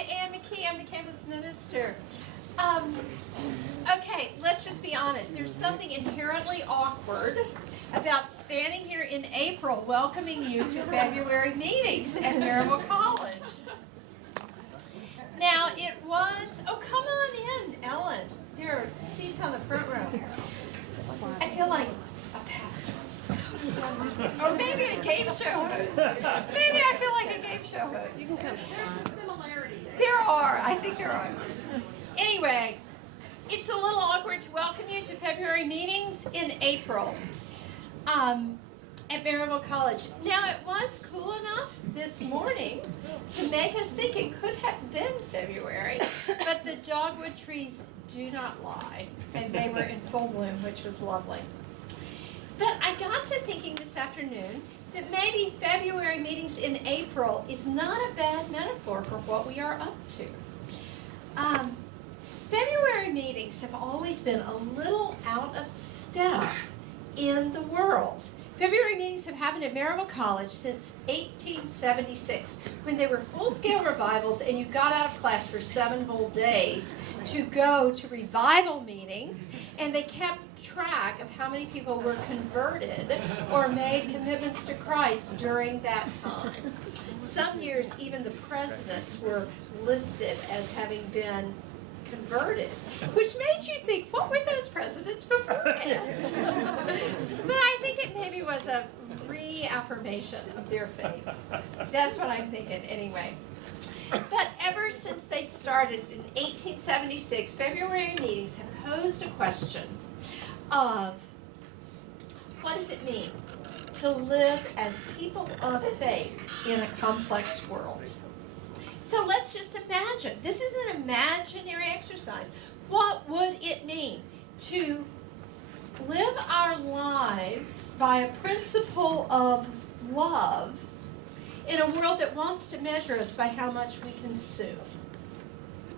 I'm the campus minister. Okay, let's just be honest. There's something inherently awkward about standing here in April welcoming you to February meetings at Maryville College. Now, it was, oh, come on in, Ellen. There are seats on the front row. I feel like a pastor. Or maybe a game show host. Maybe I feel like a game show host. You can come. There's some similarities. There are. I think there are. Anyway, it's a little awkward to welcome you to February meetings in April at Maryville College. Now, it was cool enough this morning to make us think it could have been February, but the dogwood trees do not lie, and they were in full bloom, which was lovely. But I got to thinking this afternoon that maybe February meetings in April is not a bad metaphor for what we are up to. February meetings have always been a little out of step in the world. February meetings have happened at Maryville College since 1876, when they were full-scale revivals and you got out of class for 7 whole days to go to revival meetings, and they kept track of how many people were converted or made commitments to Christ during that time. Some years, even the presidents were listed as having been converted, which made you think, what were those presidents beforehand? But I think it maybe was a reaffirmation of their faith. That's what I'm thinking anyway. But ever since they started in 1876, February meetings have posed a question of what does it mean to live as people of faith in a complex world? So let's just imagine, this is an imaginary exercise. What would it mean to live our lives by a principle of love in a world that wants to measure us by how much we consume?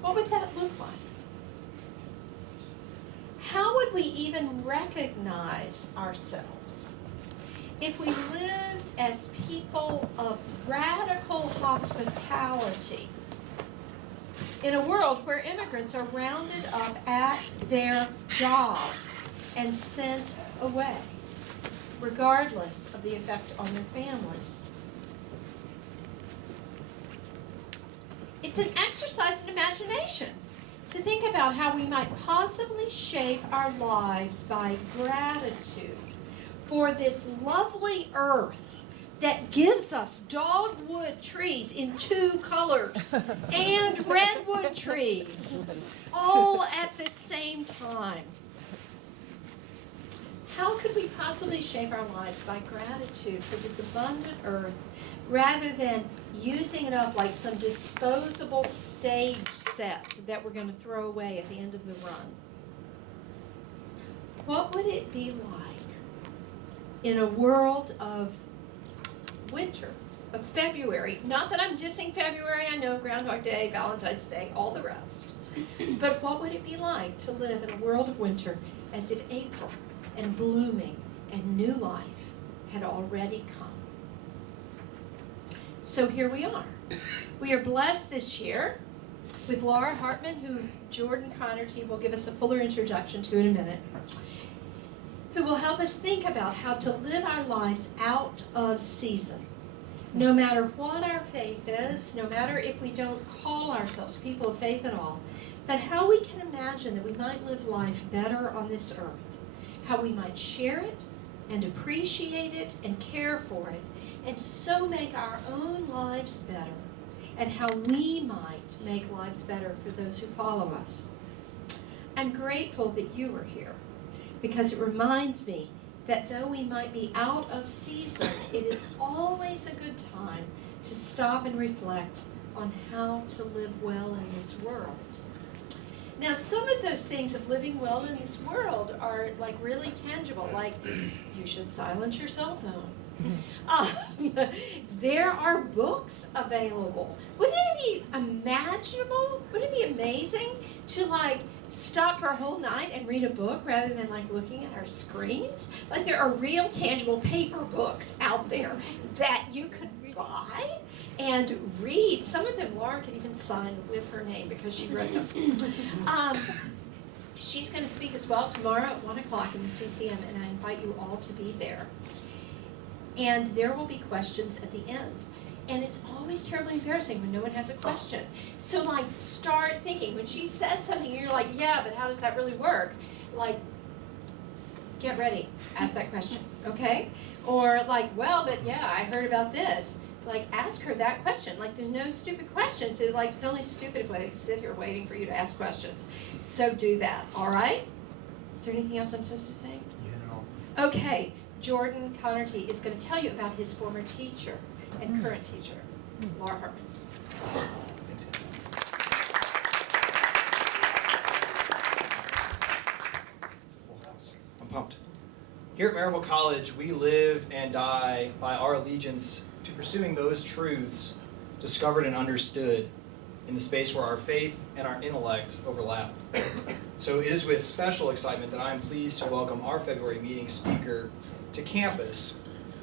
What would that look like? How would we even recognize ourselves if we lived as people of radical hospitality in a world where immigrants are rounded up at their jobs and sent away, regardless of the effect on their families? It's an exercise in imagination to think about how we might possibly shape our lives by gratitude for this lovely earth that gives us dogwood trees in 2 colors and redwood trees all at the same time. How could we possibly shape our lives by gratitude for this abundant earth rather than using it up like some disposable stage set that we're going to throw away at the end of the run? What would it be like in a world of winter, of February? Not that I'm dissing February, I know, Groundhog Day, Valentine's Day, all the rest. But what would it be like to live in a world of winter as if April and blooming and new life had already come? So here we are. We are blessed this year with Laura Hartman, who Jordan Connerty will give us a fuller introduction to in a minute, who will help us think about how to live our lives out of season. No matter what our faith is, no matter if we don't call ourselves people of faith at all, but how we can imagine that we might live life better on this earth, how we might share it and appreciate it and care for it, and so make our own lives better, and how we might make lives better for those who follow us. I'm grateful that you are here, because it reminds me that though we might be out of season, it is always a good time to stop and reflect on how to live well in this world. Now, some of those things of living well in this world are like really tangible, like you should silence your cell phones. There are books available. Wouldn't it be imaginable? Wouldn't it be amazing to like stop for a whole night and read a book rather than like looking at our screens? Like there are real tangible paper books out there that you could buy and read. Some of them Laura can even sign with her name because she wrote them. She's going to speak as well tomorrow at 1 o'clock in the CCM, and I invite you all to be there. And there will be questions at the end. And it's always terribly embarrassing when no one has a question. So like start thinking. When she says something, you're like, yeah, but how does that really work? Like, get ready, ask that question, okay? Or like, well, but yeah, I heard about this. Like, ask her that question. Like, there's no stupid questions. So, like, it's only stupid if I sit here waiting for you to ask questions. So do that, all right? Is there anything else I'm supposed to say? Yeah. Okay, Jordan Connerty is going to tell you about his former teacher and current teacher, Laura Hartman. Thanks, Anna. It's a full house. I'm pumped. Here at Maryville College, we live and die by our allegiance to pursuing those truths discovered and understood in the space where our faith and our intellect overlap. So it is with special excitement that I am pleased to welcome our February meeting speaker to campus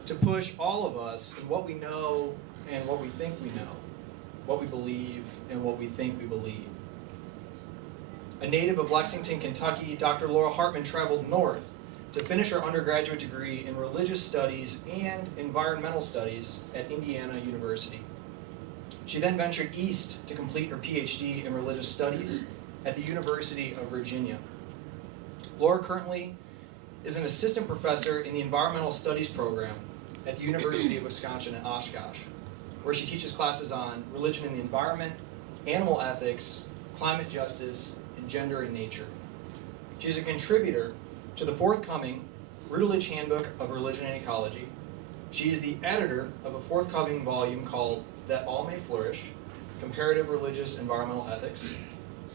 to push all of us in what we know and what we think we know, what we believe and what we think we believe. A native of Lexington, Kentucky, Dr. Laura Hartman traveled north to finish her undergraduate degree in religious studies and environmental studies at Indiana University. She then ventured east to complete her PhD in religious studies at the University of Virginia. Laura currently is an assistant professor in the environmental studies program at the University of Wisconsin-Oshkosh, where she teaches classes on religion and the environment, animal ethics, climate justice, and gender and nature. She's a contributor to the forthcoming Routledge Handbook of Religion and Ecology. She is the editor of a forthcoming volume called That All May Flourish, Comparative Religious Environmental Ethics,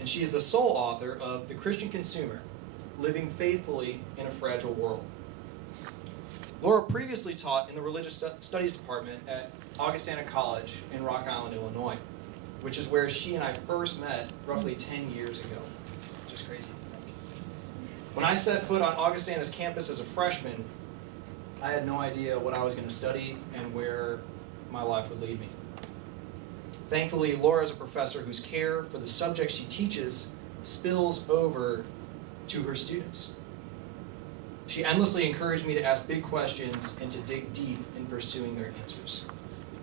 and she is the sole author of The Christian Consumer, Living Faithfully in a Fragile World. Laura previously taught in the Religious Studies Department at Augustana College in Rock Island, Illinois, which is where she and I first met roughly 10 years ago, which is crazy to think. When I set foot on Augustana's campus as a freshman, I had no idea what I was going to study and where my life would lead me. Thankfully, Laura is a professor whose care for the subjects she teaches spills over to her students. She endlessly encouraged me to ask big questions and to dig deep in pursuing their answers.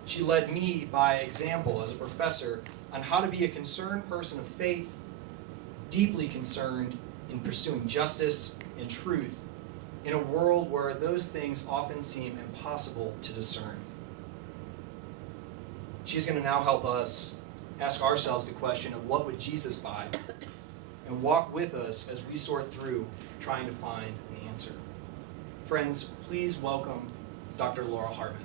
She led me by example as a professor on how to be a concerned person of faith, deeply concerned in pursuing justice and truth in a world where those things often seem impossible to discern. She's going to now help us ask ourselves the question of what would Jesus buy, and walk with us as we sort through trying to find an answer. Friends, please welcome Dr. Laura Hartman.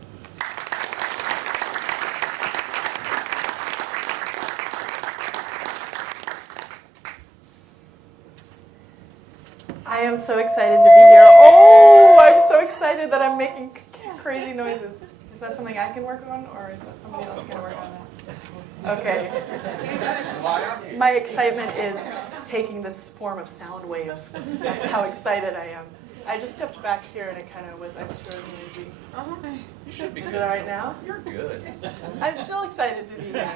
I am so excited to be here. Oh, I'm so excited that I'm making crazy noises. Is that something I can work on, or is that somebody else going to work on that? Okay. My excitement is taking this form of sound waves. That's how excited I am. I just stepped back here and it kind of was extra noisy. Oh, you should be Is good. it all right now? You're good. I'm still excited to be here.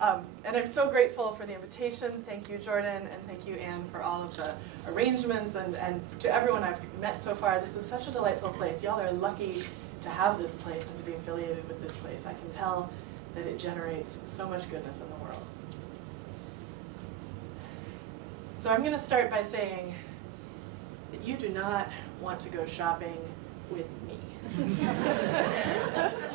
And I'm so grateful for the invitation. Thank you, Jordan, and thank you, Anne, for all of the arrangements, and to everyone I've met so far. This is such a delightful place. Y'all are lucky to have this place and to be affiliated with this place. I can tell that it generates so much goodness in the world. So I'm going to start by saying that you do not want to go shopping with me.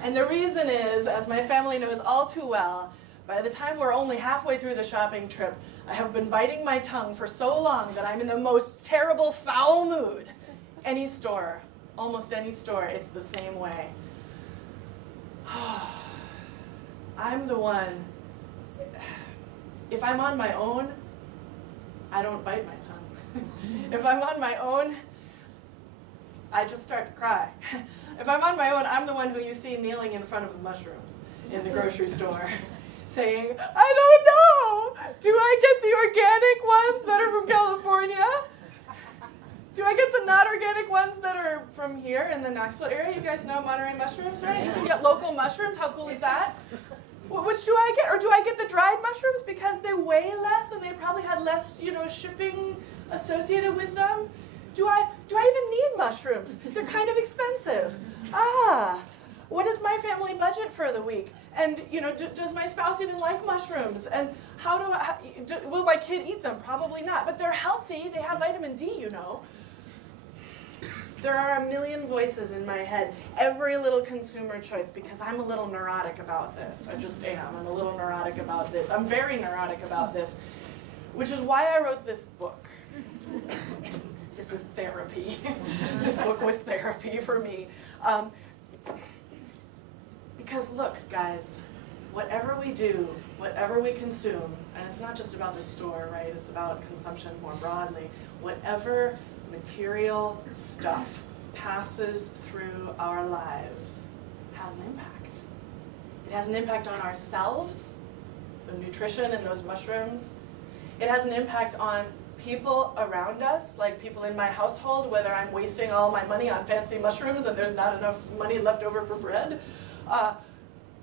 And the reason is, as my family knows all too well, by the time we're only halfway through the shopping trip, I have been biting my tongue for so long that I'm in the most terrible, foul mood. Any store, almost any store, it's the same way. I'm the one, if I'm on my own, I don't bite my tongue. If I'm on my own, I just start to cry. If I'm on my own, I'm the one who you see kneeling in front of the mushrooms in the grocery store, saying, I don't know, do I get the organic ones that are from California? Do Do I get the not organic ones that are from here in the Knoxville area? You guys know Monterey mushrooms, right? You can get local mushrooms. How cool is that? Which do I get? Or do I get the dried mushrooms because they weigh less and they probably had less, shipping associated with them? Do I even need mushrooms? They're kind of expensive. What is my family budget for the week? And does my spouse even like mushrooms? And will my kid eat them? Probably not. But they're healthy. They have vitamin D, There are a million voices in my head, every little consumer choice, because I'm a little neurotic about this. I just am. I'm a little neurotic about this. I'm very neurotic about this, which is why I wrote this book. This is therapy. This book was therapy for me. Because look, guys, whatever we do, whatever we consume, and it's not just about the store, right? It's about consumption more broadly. Whatever material stuff passes through our lives has an impact. It has an impact on ourselves, the nutrition in those mushrooms. It has an impact on people around us, like people in my household, whether I'm wasting all my money on fancy mushrooms and there's not enough money left over for bread.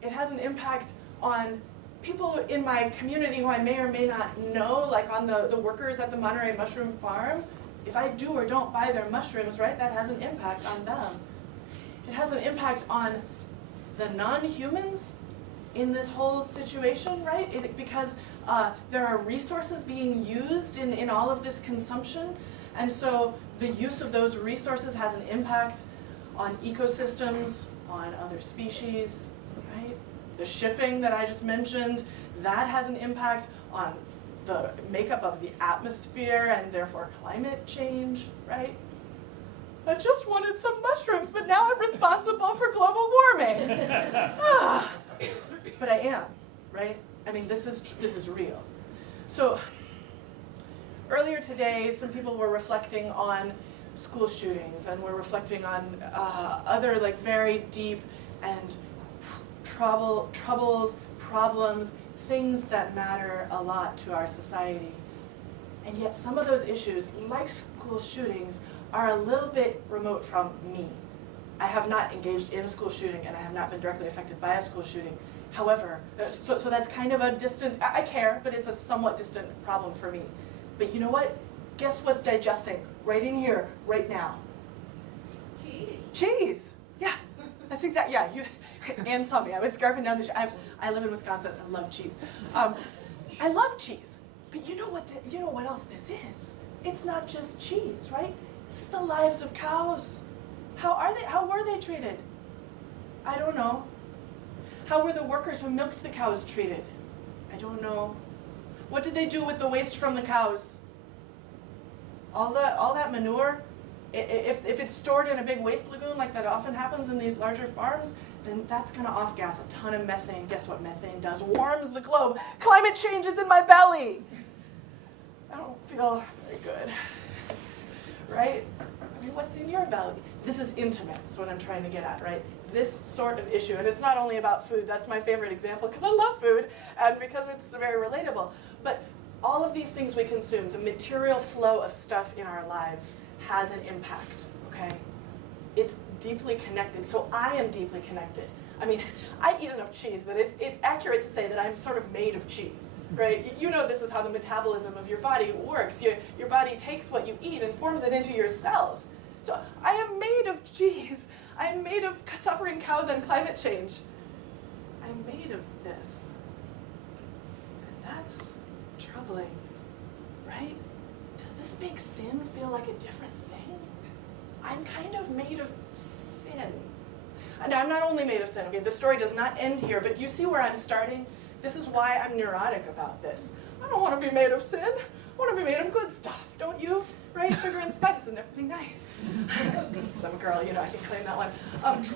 It has an impact on people in my community who I may or may not know, like on the workers at the Monterey Mushroom Farm. If I do or don't buy their mushrooms, right, that has an impact on them. It has an impact on the non-humans in this whole situation, right? Because there are resources being used in all of this consumption, and so the use of those resources has an impact on ecosystems, on other species, right? The shipping that I just mentioned, that has an impact on the makeup of the atmosphere and therefore climate change, right? I just wanted some mushrooms, but now I'm responsible for global warming. But I am, right? I mean, this is real. So earlier today, some people were reflecting on school shootings, and we're reflecting on other very deep and troubles, problems, things that matter a lot to our society. And yet some of those issues, like school shootings, are a little bit remote from me. I have not engaged in a school shooting, and I have not been directly affected by a school shooting. However, so that's kind of a distant, I care, but it's a somewhat distant problem for me. But you know what? Guess what's digesting right in here, right now? Cheese. Cheese. Yeah, that's exactly, yeah. Anne saw me. I was scarfing down the I live in Wisconsin. I love cheese. I love cheese. But you know what else this is? It's not just cheese, right? This is the lives of cows. How were they treated? I don't know. How were the workers who milked the cows treated? I don't know. What did they do with the waste from the cows? All that manure, if it's stored in a big waste lagoon like that often happens in these larger farms, then that's going to off-gas a ton of methane. Guess what methane does? Warms the globe. Climate change is in my belly. I don't feel very good, right? I mean, what's in your belly? This is intimate, is what I'm trying to get at, right? This sort of issue, and it's not only about food. That's my favorite example because I love food and because it's very relatable. But all of these things we consume, the material flow of stuff in our lives has an impact, okay? It's deeply connected, so I am deeply connected. I mean, I eat enough cheese that it's accurate to say that I'm sort of made of cheese, right? You know this is how the metabolism of your body works. Your body takes what you eat and forms it into your cells. So I am made of cheese. I'm made of suffering cows and climate change. I'm made of this. And that's troubling, right? Does this make sin feel like a different thing? I'm kind of made of sin. And I'm not only made of sin, okay? The story does not end here, but you see where I'm starting? This is why I'm neurotic about this. I don't want to be made of sin. I want to be made of good stuff, don't you? Right? Sugar and spice and everything nice. Because I'm a girl, I can claim that one.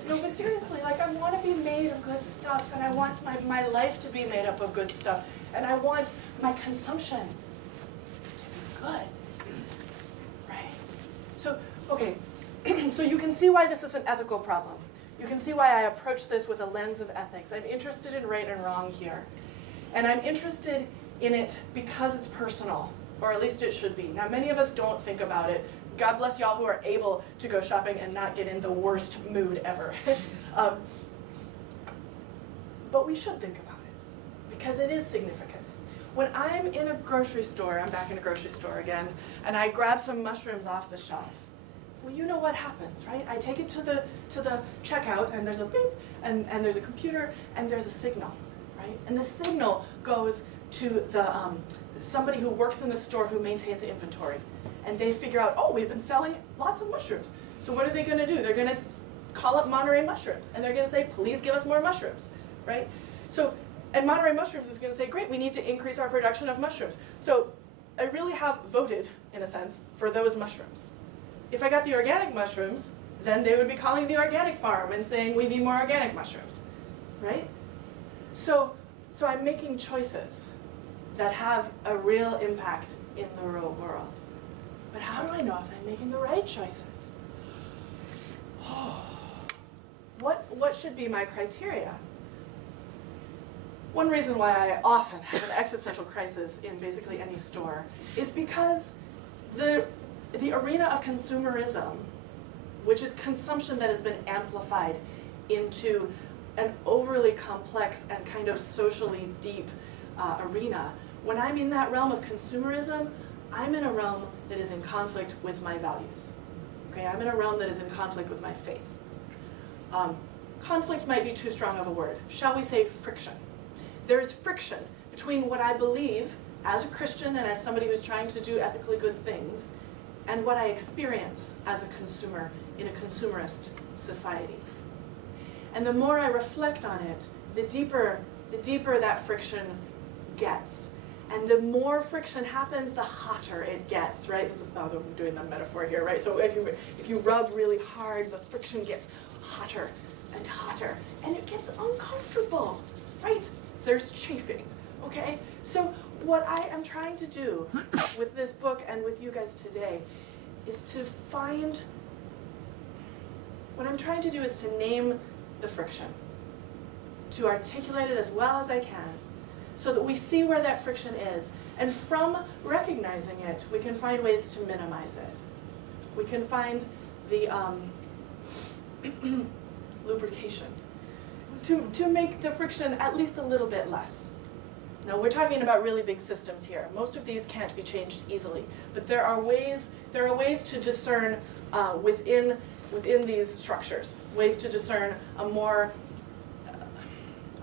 No, but seriously, I want to be made of good stuff, and I want my life to be made up of good stuff, and I want my consumption to be good. Right? So, okay, so you can see why this is an ethical problem. You can see why I approach this with a lens of ethics. I'm interested in right and wrong here. And I'm interested in it because it's personal, or at least it should be. Now, many of us don't think about it God bless y'all who are able to go shopping and not get in the worst mood ever. But we should think about it, because it is significant. When I'm in a grocery store, I'm back in a grocery store again, and I grab some mushrooms off the shelf, well, you know what happens, right? I take it to the checkout, and there's a beep, and there's a computer, and there's a signal, right? And the signal goes to the somebody who works in the store who maintains inventory. And they figure out, oh, we've been selling lots of mushrooms. So what are they going to do? They're going to call up Monterey Mushrooms, and they're going to say, please give us more mushrooms, right? So, and Monterey Mushrooms is going to say, great, we need to increase our production of mushrooms. So I really have voted, in a sense, for those mushrooms. If I got the organic mushrooms, then they would be calling the organic farm and saying, we need more organic mushrooms, right? So I'm making choices that have a real impact in the real world. But how do I know if I'm making the right choices? What should be my criteria? One reason why I often have an existential crisis in basically any store is because the arena of consumerism, which is consumption that has been amplified into an overly complex and kind of socially deep arena, when I'm in that realm of consumerism, I'm in a realm that is in conflict with my values. Okay, I'm in a realm that is in conflict with my faith. Conflict might be too strong of a word. Shall we say friction? There is friction between what I believe as a Christian and as somebody who's trying to do ethically good things and what I experience as a consumer in a consumerist society. And the more I reflect on it, the deeper that friction gets. And the more friction happens, the hotter it gets, right? This is how I'm doing the metaphor here, right? So if you rub really hard, the friction gets hotter and hotter, and it gets uncomfortable, right? There's chafing, okay? So what I am trying to do with this book and with you guys today is to name the friction, to articulate it as well as I can, so that we see where that friction is. And from recognizing it, we can find ways to minimize it. We can find the lubrication to make the friction at least a little bit less. Now, we're talking about really big systems here. Most of these can't be changed easily, but there are ways to discern within these structures, ways to discern a more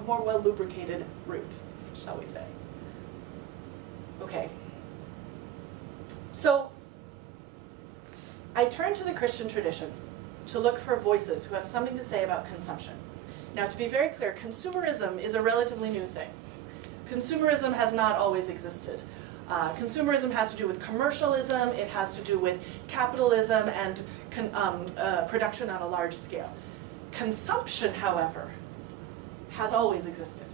well lubricated route, shall we say. Okay. So I turn to the Christian tradition to look for voices who have something to say about consumption. Now, to be very clear, consumerism is a relatively new thing. Consumerism has not always existed. Consumerism has to do with commercialism, it has to do with capitalism and production on a large scale. Consumption, however, has always existed.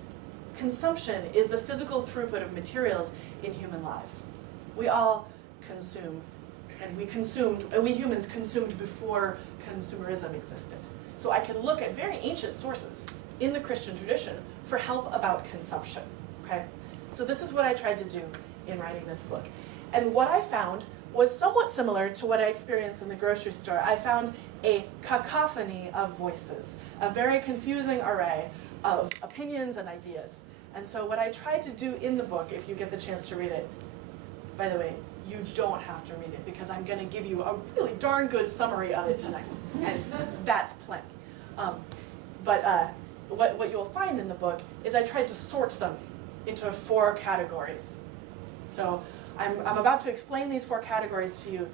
Consumption is the physical throughput of materials in human lives. We all consume, and we humans consumed before consumerism existed. So I can look at very ancient sources in the Christian tradition for help about consumption, okay? So this is what I tried to do in writing this book. And what I found was somewhat similar to what I experienced in the grocery store. I found a cacophony of voices, a very confusing array of opinions and ideas. And so what I tried to do in the book, if you get the chance to read it, by the way, you don't have to read it because I'm going to give you a really darn good summary of it tonight, and that's plenty. What you'll find in the book is I tried to sort them into 4 categories. So I'm about to explain these 4 categories to you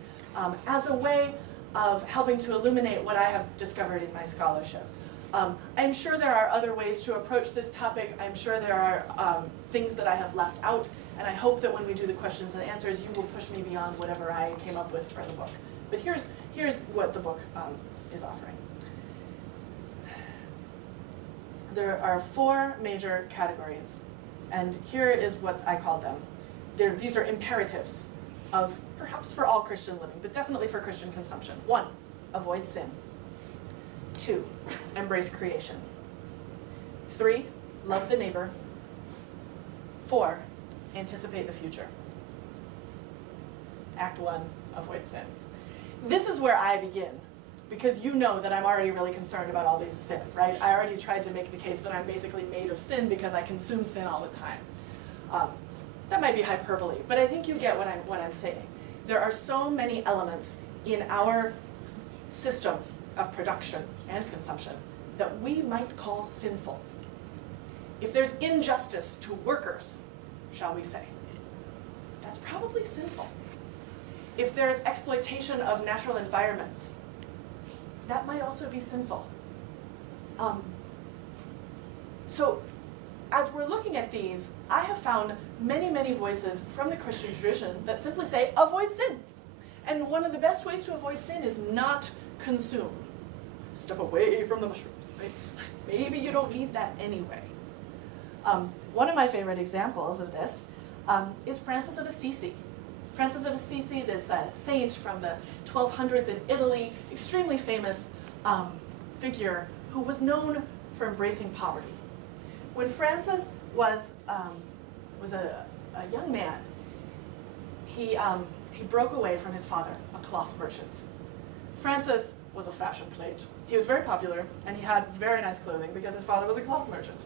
as a way of helping to illuminate what I have discovered in my scholarship. I'm sure there are other ways to approach this topic. I'm sure there are things that I have left out, and I hope that when we do the questions and answers, you will push me beyond whatever I came up with for the book. But here's what the book is offering. There are 4 major categories, and here is what I call them. These are imperatives of perhaps for all Christian living, but definitely for Christian consumption. 1, avoid sin. 2, embrace creation. 3, love the neighbor. 4, anticipate the future. Act 1, avoid sin. this is where I begin, because you know that I'm already really concerned about all these sin, right? I already tried to make the case that I'm basically made of sin because I consume sin all the time. That might be hyperbole, but I think you get what I'm saying. There are so many elements in our system of production and consumption that we might call sinful. If there's injustice to workers, shall we say, that's probably sinful. If there's exploitation of natural environments, that might also be sinful. So as we're looking at these, I have found many, many voices from the Christian tradition that simply say, avoid sin. And one of the best ways to avoid sin is not consume. Step away from the mushrooms, right? Maybe you don't need that anyway. One of my favorite examples of this is Francis of Assisi. Francis of Assisi, this saint from the 1200s in Italy, extremely famous figure who was known for embracing poverty. When Francis was a young man, he broke away from his father, a cloth merchant. Francis was a fashion plate. He was very popular, and he had very nice clothing because his father was a cloth merchant.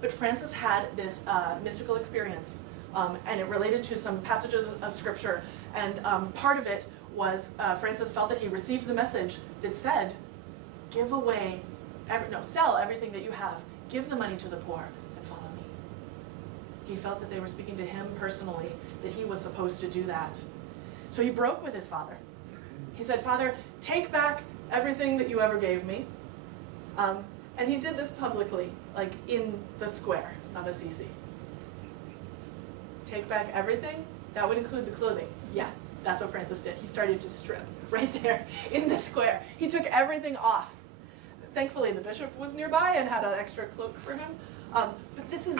But Francis had this mystical experience, and it related to some passages of scripture. And part of it was Francis felt that he received the message that said, give away, sell everything that you have, give the money to the poor, and follow me. He felt that they were speaking to him personally, that he was supposed to do that. So he broke with his father. He said, Father, take back everything that you ever gave me. And he did this publicly, like in the square of Assisi. Take back everything? That would include the clothing. Yeah, that's what Francis did. He started to strip right there in the square. He took everything off. Thankfully, the bishop was nearby and had an extra cloak for him. But this is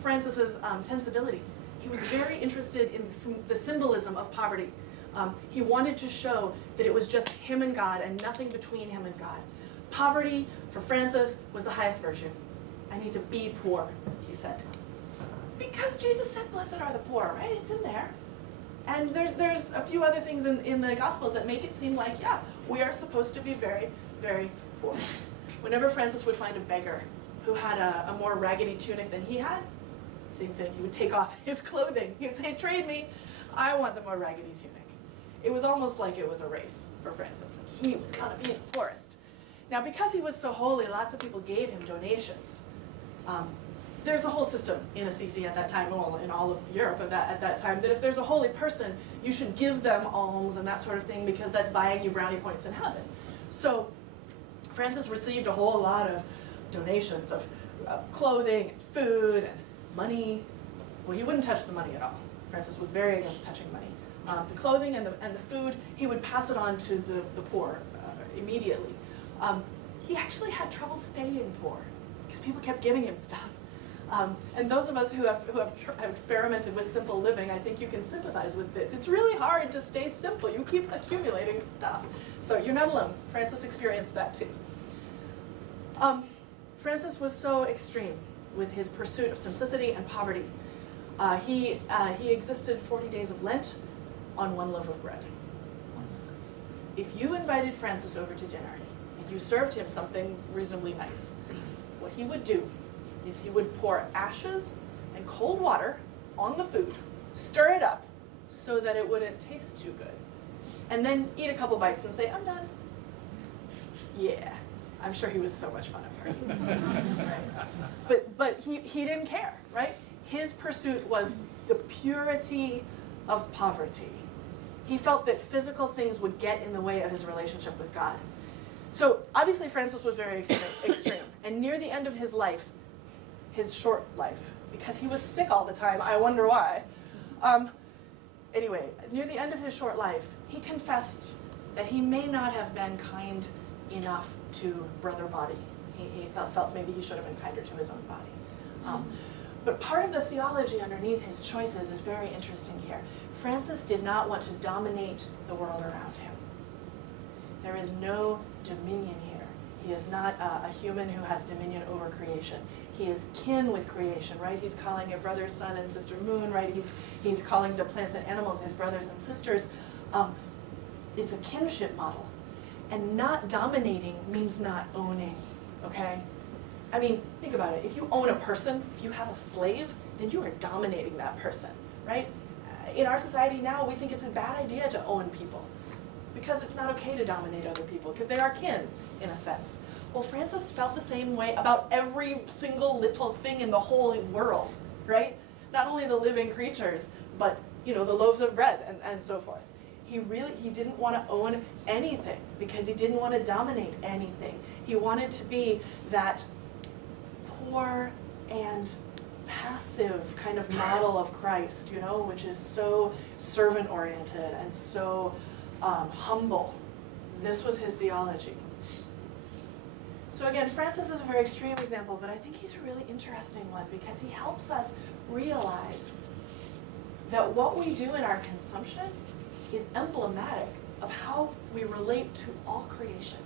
Francis's sensibilities. He was very interested in the symbolism of poverty. He wanted to show that it was just him and God and nothing between him and God. Poverty, for Francis, was the highest virtue. I need to be poor, he said. Because Jesus said, blessed are the poor, right? It's in there. And there's a few other things in the Gospels that make it seem like, yeah, we are supposed to be very, very poor. Whenever Francis would find a beggar who had a more raggedy tunic than he had, same thing, he would take off his clothing. He would say, trade me, I want the more raggedy tunic. It was almost like it was a race for Francis. Like he was gonna be the poorest. Now, because he was so holy, lots of people gave him donations. There's a whole system in Assisi at that time, well, in all of Europe at that time, that if there's a holy person, you should give them alms and that sort of thing because that's buying you brownie points in heaven. So Francis received a whole lot of donations of clothing, and food, and money. Well, he wouldn't touch the money at all. Francis was very against touching money. The clothing and the food, he would pass it on to the poor immediately. He actually had trouble staying poor because people kept giving him stuff. And those of us who have experimented with simple living, I think you can sympathize with this. It's really hard to stay simple. You keep accumulating stuff. So you're not alone. Francis experienced that too. Francis was so extreme with his pursuit of simplicity and poverty. He existed 40 days of Lent on one loaf of bread once. If you invited Francis over to dinner and you served him something reasonably nice, what he would do is he would pour ashes and cold water on the food, stir it up so that it wouldn't taste too good, and then eat a couple bites and say, I'm done. Yeah, I'm sure he was so much fun at parties. Right? But he didn't care, right? His pursuit was the purity of poverty. He felt that physical things would get in the way of his relationship with God. So obviously Francis was very extreme. And near the end of his life, his short life, because he was sick all the time, I wonder why. Anyway, near the end of his short life, he confessed that he may not have been kind enough to brother body. He felt maybe he should have been kinder to his own body. But part of the theology underneath his choices is very interesting here. Francis did not want to dominate the world around him. There is no dominion here. He is not a human who has dominion over creation. He is kin with creation, right? He's calling it brother, sun, and sister moon, right? He's calling the plants and animals his brothers and sisters. it's a kinship model. And not dominating means not owning, okay? I mean, think about it. If you own a person, if you have a slave, then you are dominating that person, right? In our society now, we think it's a bad idea to own people because it's not okay to dominate other people because they are kin, in a sense. Well, Francis felt the same way about every single little thing in the whole world, right? Not only the living creatures, but the loaves of bread and so forth. He didn't want to own anything because he didn't want to dominate anything. He wanted to be that poor and passive kind of model of Christ, which is so servant-oriented and so humble. This was his theology. So again, Francis is a very extreme example, but I think he's a really interesting one because he helps us realize that what we do in our consumption is emblematic of how we relate to all creation.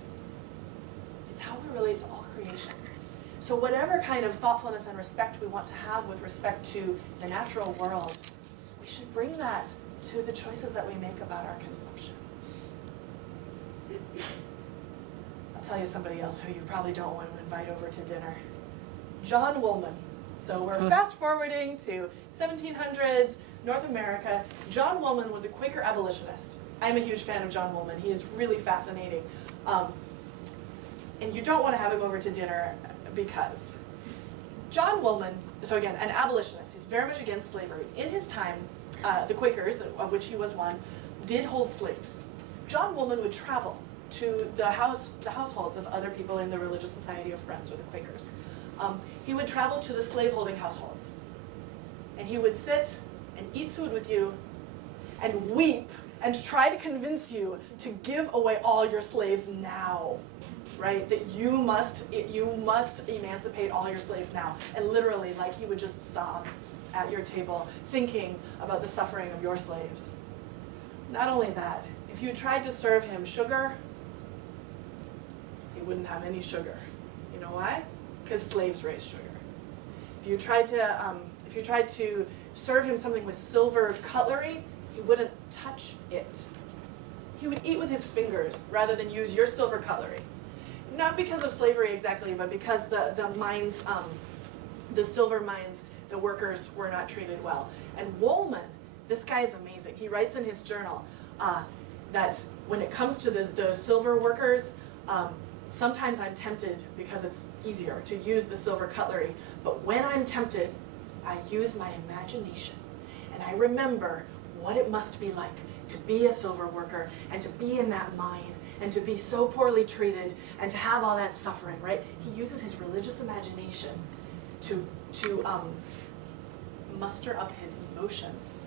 It's how we relate to all creation. So whatever kind of thoughtfulness and respect we want to have with respect to the natural world, we should bring that to the choices that we make about our consumption. I'll tell you somebody else who you probably don't want to invite over to dinner. John Woolman. So we're fast forwarding to 1700s, North America. John Woolman was a Quaker abolitionist. I'm a huge fan of John Woolman. He is really fascinating. And you don't want to have him over to dinner because John Woolman, so again, an abolitionist. He's very much against slavery. In his time, the Quakers, of which he was one, did hold slaves. John Woolman would travel to the households of other people in the Religious Society of Friends, or the Quakers. He would travel to the slave-holding households. And he would sit and eat food with you and weep and try to convince you to give away all your slaves now, right? That you must emancipate all your slaves now. And literally, like, he would just sob at your table thinking about the suffering of your slaves. Not only that, if you tried to serve him sugar, he wouldn't have any sugar. You know why? Because slaves raise sugar. If you tried to serve him something with silver cutlery, he wouldn't touch it. He would eat with his fingers rather than use your silver cutlery. Not because of slavery exactly, but because the mines, the silver mines, the workers were not treated well. And Woolman, this guy is amazing. He writes in his journal that when it comes to the silver workers, sometimes I'm tempted, because it's easier, to use the silver cutlery. But when I'm tempted, I use my imagination. And I remember what it must be like to be a silver worker and to be in that mine and to be so poorly treated and to have all that suffering, right? He uses his religious imagination to muster up his emotions,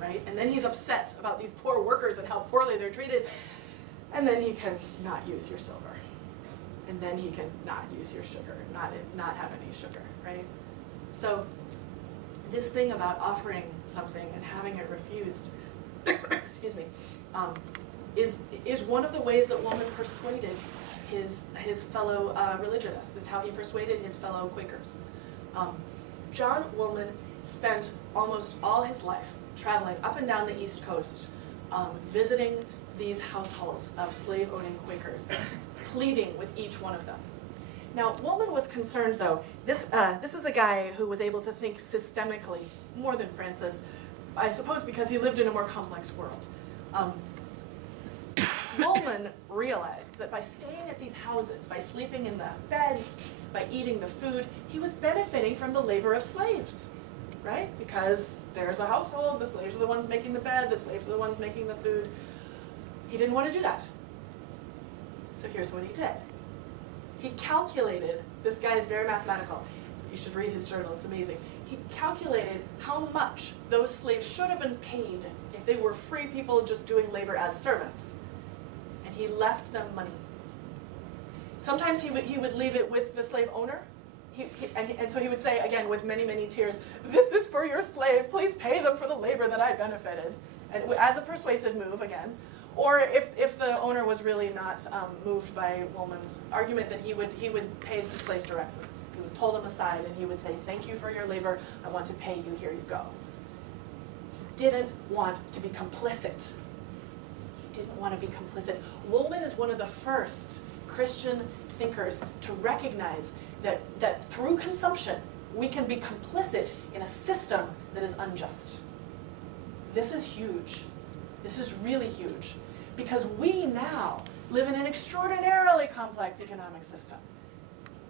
right? And then he's upset about these poor workers and how poorly they're treated. And then he can not use your silver. And then he can not use your sugar, not have any sugar, right? So this thing about offering something and having it refused, excuse me, is one of the ways that Woolman persuaded his fellow religionists, is how he persuaded his fellow Quakers. John Woolman spent almost all his life traveling up and down the East Coast, visiting these households of slave-owning Quakers, pleading with each one of them. Now, Woolman was concerned, though. This is a guy who was able to think systemically more than Francis, I suppose because he lived in a more complex world. Woolman realized that by staying at these houses, by sleeping in the beds, by eating the food, he was benefiting from the labor of slaves, right? Because there's a household, the slaves are the ones making the bed, the slaves are the ones making the food. He didn't want to do that. So here's what he did. He calculated, this guy is very mathematical. You should read his journal, it's amazing. He calculated how much those slaves should have been paid if they were free people just doing labor as servants. And he left them money. Sometimes he would leave it with the slave owner. And so he would say, again, with many, many tears, "This is for your slave, please pay them for the labor that I benefited." And as a persuasive move, again. Or if the owner was really not moved by Woolman's argument, then he would pay the slaves directly. He would pull them aside and he would say, "Thank you for your labor, I want to pay you, here you go." He didn't want to be complicit. He didn't want to be complicit. Woolman is one of the first Christian thinkers to recognize that through consumption, we can be complicit in a system that is unjust. This is huge. This is really huge. Because we now live in an extraordinarily complex economic system.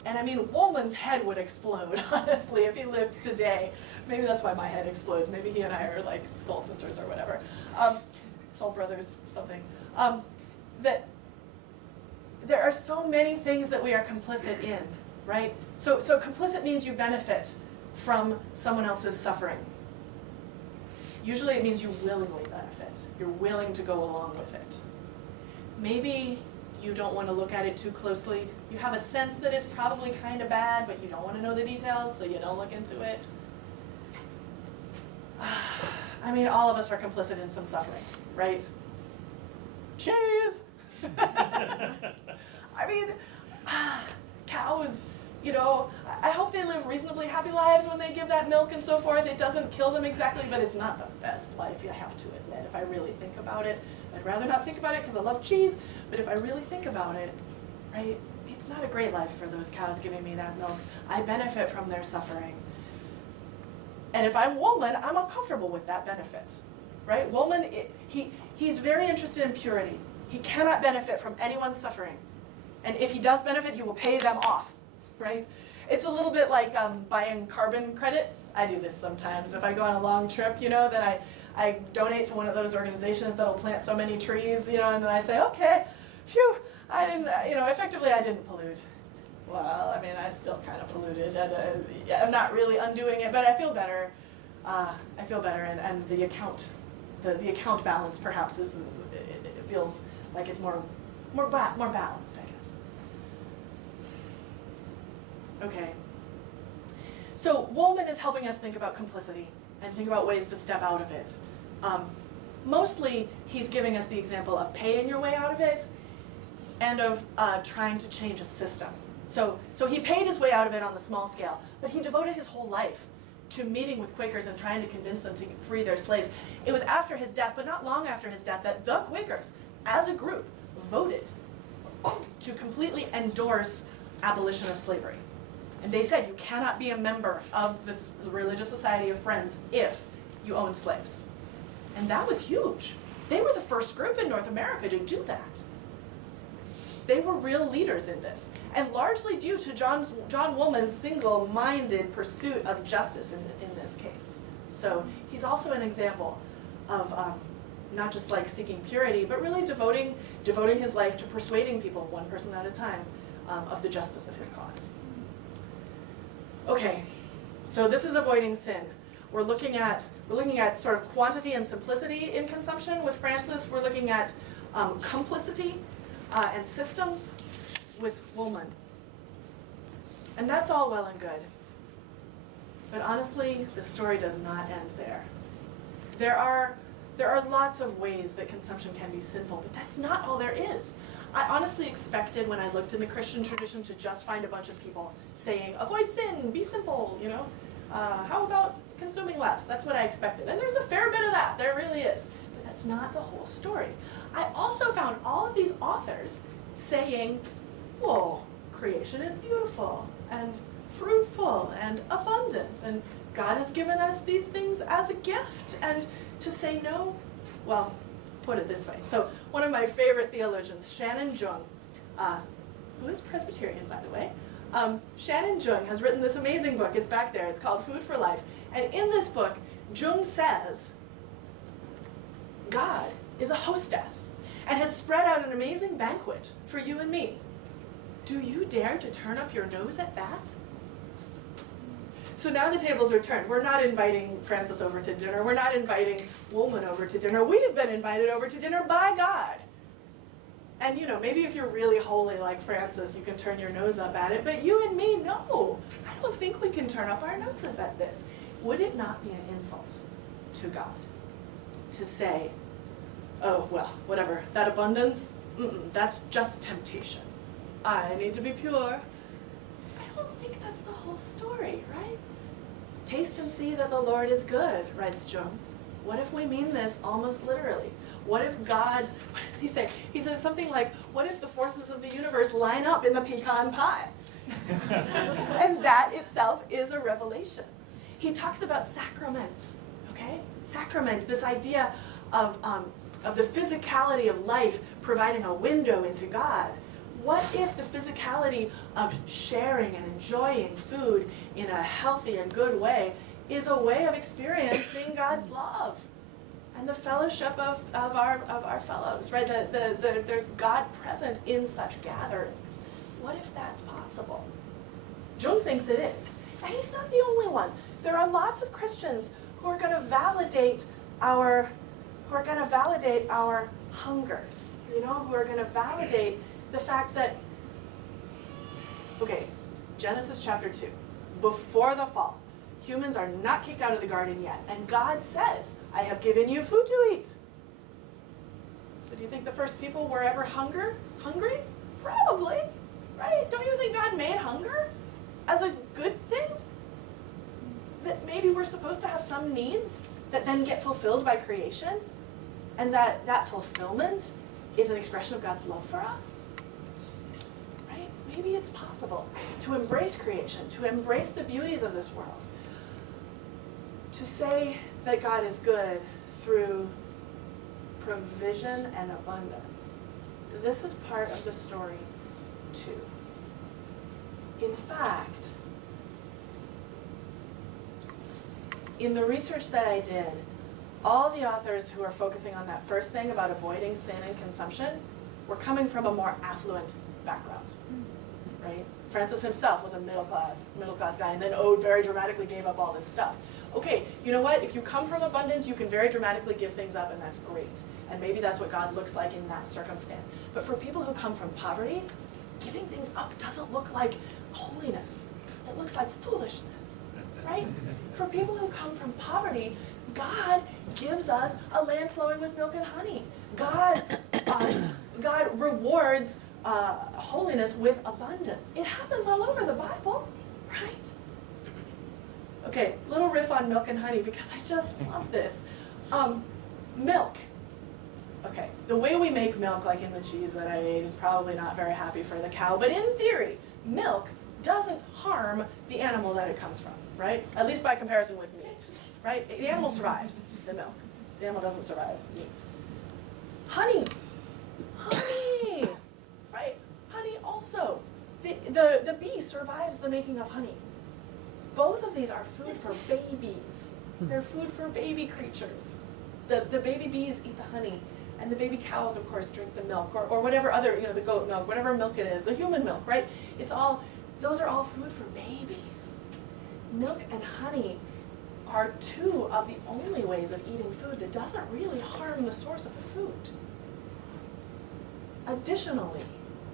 And I mean, Woolman's head would explode, honestly, if he lived today. Maybe that's why my head explodes. Maybe he and I are like soul sisters or whatever. Soul brothers, something. That there are so many things that we are complicit in, right? So complicit means you benefit from someone else's suffering. Usually it means you willingly benefit. You're willing to go along with it. Maybe you don't want to look at it too closely. You have a sense that it's probably kind of bad, but you don't want to know the details, so you don't look into it. I mean, all of us are complicit in some suffering, right? Cheese! I mean, cows, you know, I hope they live reasonably happy lives when they give that milk and so forth. It doesn't kill them exactly, but it's not the best life, you have to admit, if I really think about it. I'd rather not think about it because I love cheese, but if I really think about it, right, it's not a great life for those cows giving me that milk. I benefit from their suffering. And if I'm Woolman, I'm uncomfortable with that benefit, right? Woolman, he's very interested in purity. He cannot benefit from anyone's suffering. And if he does benefit, he will pay them off, right? It's a little bit like buying carbon credits. I do this sometimes. If I go on a long trip, you know, then I donate to one of those organizations that'll plant so many trees, you know, and then I say, okay, phew, I didn't, you know, effectively I didn't pollute. Well, I mean, I still kind of polluted. And, I'm not really undoing it, but I feel better. I feel better, and the account balance perhaps it feels like it's more balanced, I guess. Okay. So Woolman is helping us think about complicity and think about ways to step out of it. Mostly, he's giving us the example of paying your way out of it and of trying to change a system. So he paid his way out of it on the small scale, but he devoted his whole life to meeting with Quakers and trying to convince them to free their slaves. It was after his death, but not long after his death, that the Quakers, as a group, voted to completely endorse abolition of slavery. And they said you cannot be a member of this religious society of Friends if you own slaves. And that was huge. They were the first group in North America to do that. They were real leaders in this, and largely due to John Woolman's single-minded pursuit of justice in this case. So he's also an example of not just like seeking purity, but really devoting his life to persuading people, one person at a time, of the justice of his cause. Okay, so this is avoiding sin. We're looking at sort of quantity and simplicity in consumption with Francis. We're looking at complicity and systems with Woolman. And that's all well and good. But honestly, the story does not end there. There are lots of ways that consumption can be sinful, but that's not all there is. I honestly expected when I looked in the Christian tradition to just find a bunch of people saying, avoid sin, be simple, you know? How about consuming less? That's what I expected. And there's a fair bit of that, there really is. But that's not the whole story. I also found all of these authors saying, whoa, creation is beautiful and fruitful and abundant, and God has given us these things as a gift, and to say no, well, put it this way. So one of my favorite theologians, Shannon Jung, who is Presbyterian, by the way, Shannon Jung has written this amazing book. It's back there. It's called Food for Life. And in this book, Jung says, God is a hostess and has spread out an amazing banquet for you and me. Do you dare to turn up your nose at that? So now the tables are turned. We're not inviting Francis over to dinner. We're not inviting Woolman over to dinner. We've been invited over to dinner by God. And you know, maybe if you're really holy like Francis, you can turn your nose up at it. But you and me, no. I don't think we can turn up our noses at this. Would it not be an insult to God to say, oh, well, whatever, that abundance, that's just temptation. I need to be pure. I don't think that's the whole story, right? Taste and see that the Lord is good, writes Jung. What if we mean this almost literally? What if what does he say? He says something like, what if the forces of the universe line up in the pecan pie? And that itself is a revelation. He talks about sacrament, okay? Sacrament, this idea of the physicality of life providing a window into God. What if the physicality of sharing and enjoying food in a healthy and good way is a way of experiencing God's love and the fellowship of our fellows, right? There's God present in such gatherings. What if that's possible? Jung thinks it is. And he's not the only one. There are lots of Christians who are going to validate our hungers, who are going to validate the fact that, okay, Genesis chapter 2, before the fall, humans are not kicked out of the garden yet, and God says, I have given you food to eat. So do you think the first people were ever hungry? Probably, right? Don't you think God made hunger as a good thing? That maybe we're supposed to have some needs that then get fulfilled by creation, and that fulfillment is an expression of God's love for us? Right? Maybe it's possible to embrace creation, to embrace the beauties of this world, to say that God is good through provision and abundance. This is part of the story too. In fact, in the research that I did, all the authors who are focusing on that first thing about avoiding sin and consumption were coming from a more affluent background, right? Francis himself was a middle class guy, and then very dramatically gave up all this stuff. Okay, you know what? If you come from abundance, you can very dramatically give things up, and that's great. And maybe that's what God looks like in that circumstance. But for people who come from poverty, giving things up doesn't look like holiness. It looks like foolishness, right? For people who come from poverty, God gives us a land flowing with milk and honey. God rewards holiness with abundance. It happens all over the Bible, right? Okay, little riff on milk and honey because I just love this. Milk. Okay, the way we make milk, like in the cheese that I ate, is probably not very happy for the cow, but in theory, milk doesn't harm the animal that it comes from, right? At least by comparison with meat, right? The animal survives the milk. The animal doesn't survive meat. Honey, right? Honey also. The bee survives the making of honey. Both of these are food for babies. They're food for baby creatures. The baby bees eat the honey, and the baby cows, of course, drink the milk, or whatever other, the goat milk, whatever milk it is, the human milk, right? Those are all food for babies. Milk and honey are two of the only ways of eating food that doesn't really harm the source of the food. Additionally,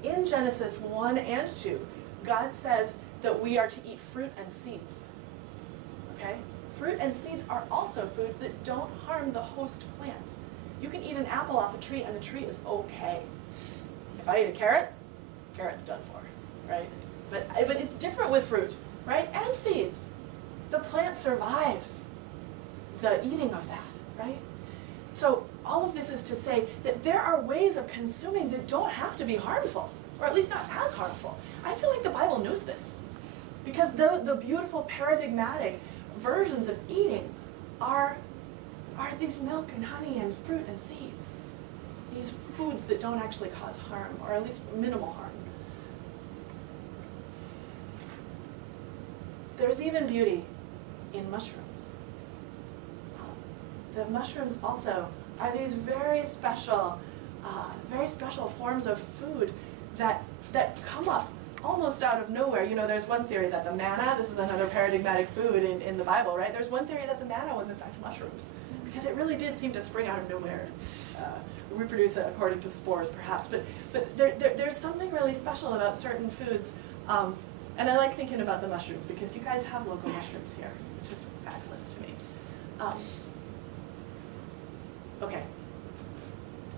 in Genesis 1 and 2, God says that we are to eat fruit and seeds. Okay? Fruit and seeds are also foods that don't harm the host plant. You can eat an apple off a tree and the tree is okay. If I eat a carrot, carrot's done for, right? But it's different with fruit, right? And seeds. The plant survives the eating of that, right? So all of this is to say that there are ways of consuming that don't have to be harmful, or at least not as harmful. I feel like the Bible knows this, because the beautiful paradigmatic versions of eating are these milk and honey and fruit and seeds. These foods that don't actually cause harm, or at least minimal harm. There's even beauty in mushrooms. The mushrooms also are these very special forms of food that come up almost out of nowhere. There's one theory that the manna, this is another paradigmatic food in the Bible, right? There's one theory that the manna was in fact mushrooms, because it really did seem to spring out of nowhere. Reproduce according to spores, perhaps. But there's something really special about certain foods. And I like thinking about the mushrooms because you guys have local mushrooms here, which is fabulous to me. Okay,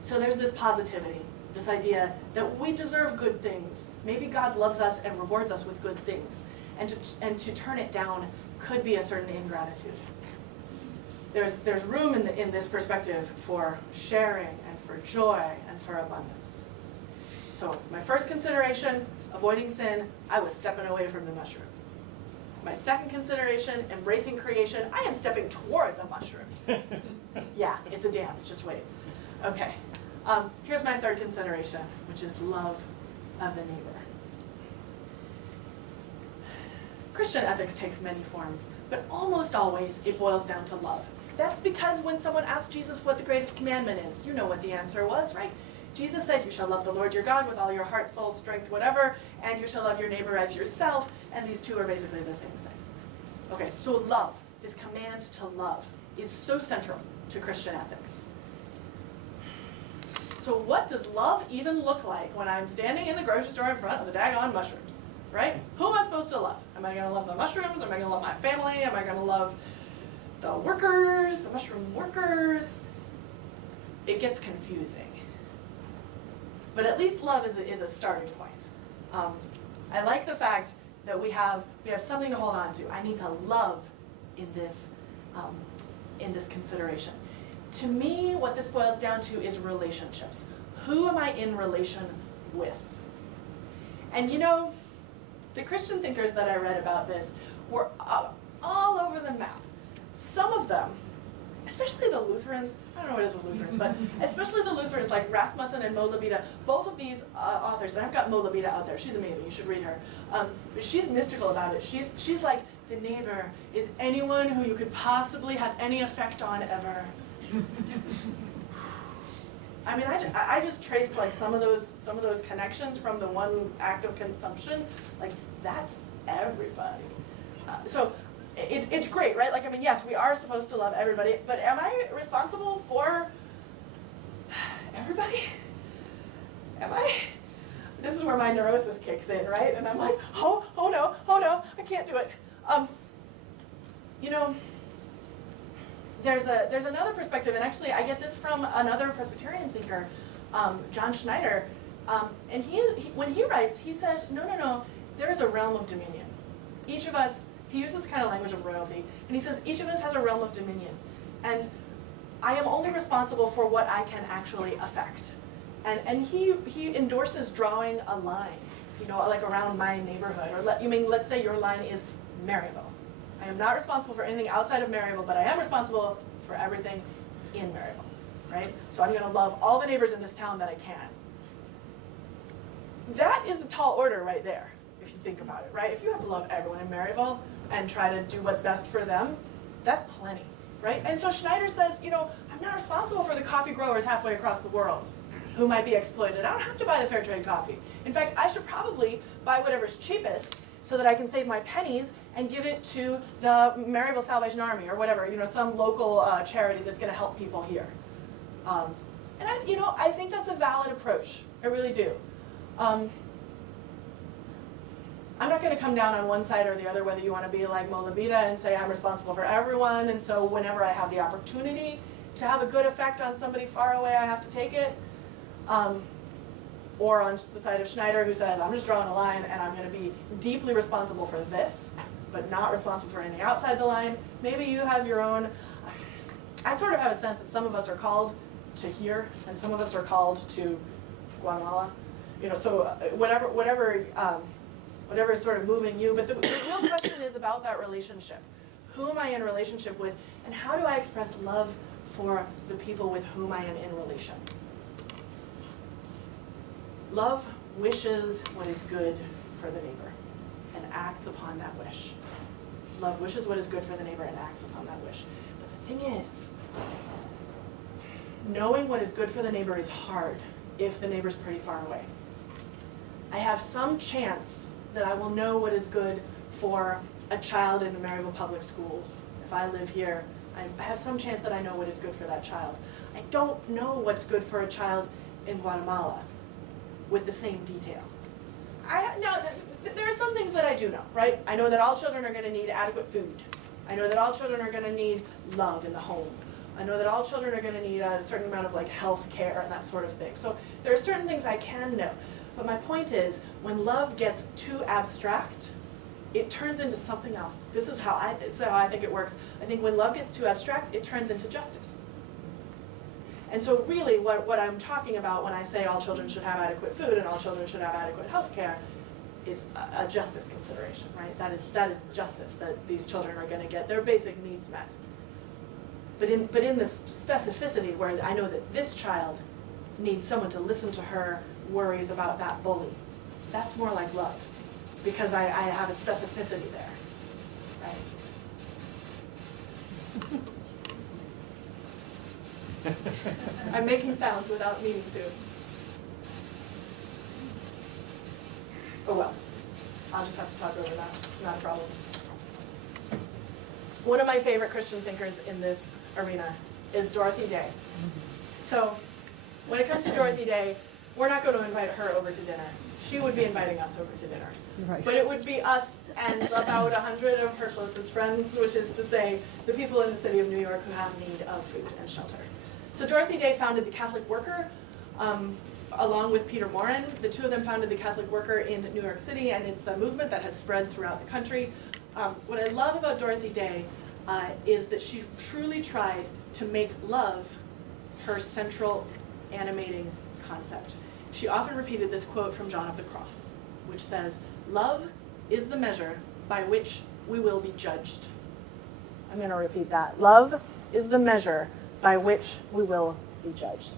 so there's this positivity, this idea that we deserve good things. Maybe God loves us and rewards us with good things. And to turn it down could be a certain ingratitude. there's room in this perspective for sharing and for joy and for abundance. So my first consideration, avoiding sin, I was stepping away from the mushrooms. My second consideration, embracing creation, I am stepping toward the mushrooms. Yeah, it's a dance, just wait. Okay, here's my third consideration, which is love of the neighbor. Christian ethics takes many forms, but almost always it boils down to love. That's because when someone asked Jesus what the greatest commandment is, you know what the answer was, right? Jesus said, you shall love the Lord your God with all your heart, soul, strength, whatever, and you shall love your neighbor as yourself, and these two are basically the same thing. Okay, so love, this command to love, is so central to Christian ethics. So what does love even look like when I'm standing in the grocery store in front of the daggone mushrooms, right? Who am I supposed to love? Am I going to love the mushrooms? Am I going to love my family? Am I going to love the workers, the mushroom workers? It gets confusing. But at least love is a starting point. I like the fact that we have something to hold on to. I need to love in this consideration. To me, what this boils down to is relationships. Who am I in relation with? And you know, the Christian thinkers that I read about this were all over the map. Some of them, especially the Lutherans, I don't know what it is with Lutherans, but especially the Lutherans like Rasmussen and Mo Labita, both of these authors, and I've got Mo Labita out there, she's amazing, you should read her. But she's mystical about it. She's like, the neighbor is anyone who you could possibly have any effect on ever. I mean, I just traced like some of those connections from the one act of consumption. Like, that's everybody. So it's great, right? Like, I mean, yes, we are supposed to love everybody, but am I responsible for everybody? Am I? This is where my neurosis kicks in, right? And I'm like, oh no, I can't do it. You know, there's another perspective, and actually I get this from another Presbyterian thinker, John Schneider, and he when he writes, he says, no, there is a realm of dominion. Each of us, he uses kind of language of royalty, and he says each of us has a realm of dominion, and I am only responsible for what I can actually affect. And he endorses drawing a line, you know, like around my neighborhood, or let's say your line is Maryville. I am not responsible for anything outside of Maryville, but I am responsible for everything in Maryville, right? So I'm going to love all the neighbors in this town that I can. That is a tall order right there, if you think about it, right? If you have to love everyone in Maryville and try to do what's best for them, that's plenty, right? And so Schneider says, you know, I'm not responsible for the coffee growers halfway across the world who might be exploited. I don't have to buy the fair trade coffee. In fact, I should probably buy whatever's cheapest so that I can save my pennies and give it to the Maryville Salvation Army or whatever, you know, some local charity that's going to help people here. And I think that's a valid approach. I really do. I'm not going to come down on one side or the other, whether you want to be like Mo Labita and say I'm responsible for everyone, and so whenever I have the opportunity to have a good effect on somebody far away, I have to take it. Or on the side of Schneider, who says, I'm just drawing a line and I'm going to be deeply responsible for this, but not responsible for anything outside the line. Maybe you have your own. I sort of have a sense that some of us are called to here, and some of us are called to Guatemala. You know, so whatever is sort of moving you. But the real question is about that relationship. Who am I in relationship with, and how do I express love for the people with whom I am in relation? Love wishes what is good for the neighbor and acts upon that wish. Love wishes what is good for the neighbor and acts upon that wish. But the thing is, knowing what is good for the neighbor is hard if the neighbor's pretty far away. I have some chance that I will know what is good for a child in the Maryville Public Schools. If I live here, I have some chance that I know what is good for that child. I don't know what's good for a child in Guatemala with the same detail. There are some things that I do know, right? I know that all children are going to need adequate food. I know that all children are going to need love in the home. I know that all children are going to need a certain amount of like health care and that sort of thing. So there are certain things I can know. But my point is, when love gets too abstract, it turns into something else. This is how I think it works. I think when love gets too abstract, it turns into justice. And so really what I'm talking about when I say all children should have adequate food and all children should have adequate health care is a justice consideration, right? That is justice, that these children are going to get their basic needs met. But in this specificity where I know that this child needs someone to listen to her worries about that bully, that's more like love, because I have a specificity there, right? I'm making sounds without meaning to. Oh well, I'll just have to talk over that, not a problem. One of my favorite Christian thinkers in this arena is Dorothy Day. So when it comes to Dorothy Day, we're not going to invite her over to dinner. She would be inviting us over to dinner. Right. But it would be us and about 100 of her closest friends, which is to say the people in the city of New York who have need of food and shelter. So Dorothy Day founded the Catholic Worker, along with Peter Morin. The two of them founded the Catholic Worker in New York City, and it's a movement that has spread throughout the country. What I love about Dorothy Day is that she truly tried to make love her central animating concept. She often repeated this quote from John of the Cross, which says, "Love is the measure by which we will be judged." I'm going to repeat that. Love is the measure by which we will be judged.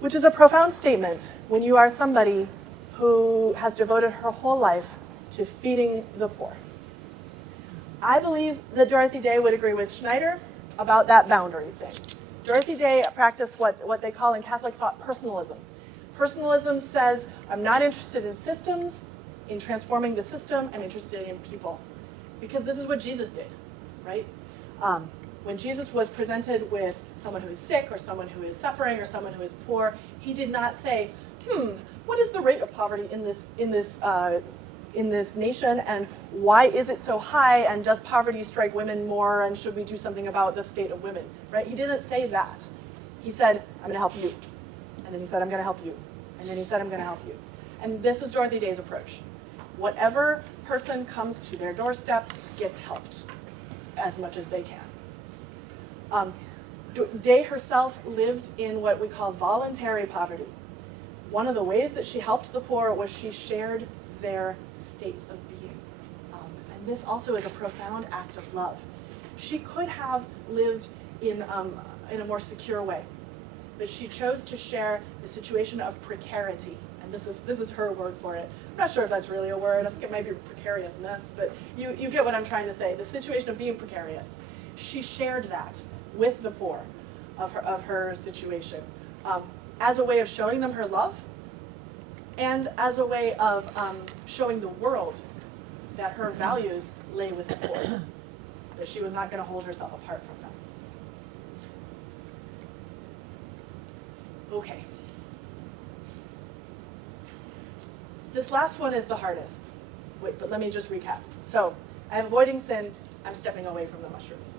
Which is a profound statement when you are somebody who has devoted her whole life to feeding the poor. I believe that Dorothy Day would agree with Schneider about that boundary thing. Dorothy Day practiced what they call in Catholic thought personalism. Personalism says, I'm not interested in systems, in transforming the system, I'm interested in people. Because this is what Jesus did, right? When Jesus was presented with someone who is sick or someone who is suffering or someone who is poor, he did not say, what is the rate of poverty in this nation, and why is it so high, and does poverty strike women more, and should we do something about the state of women, right? He didn't say that. He said, I'm going to help you. And then he said, I'm going to help you. And then he said, I'm going to help you. And this is Dorothy Day's approach. Whatever person comes to their doorstep gets helped as much as they can. Day herself lived in what we call voluntary poverty. One of the ways that she helped the poor was she shared their state of being. And this also is a profound act of love. She could have lived in a more secure way, but she chose to share the situation of precarity. And this is her word for it. I'm not sure if that's really a word. I think it might be precariousness, but you get what I'm trying to say. The situation of being precarious. She shared that with the poor of her situation as a way of showing them her love, and as a way of showing the world that her values lay with the poor, that she was not going to hold herself apart from them. Okay. This last one is the hardest. Wait, but let me just recap. So, I have avoiding sin, I'm stepping away from the mushrooms.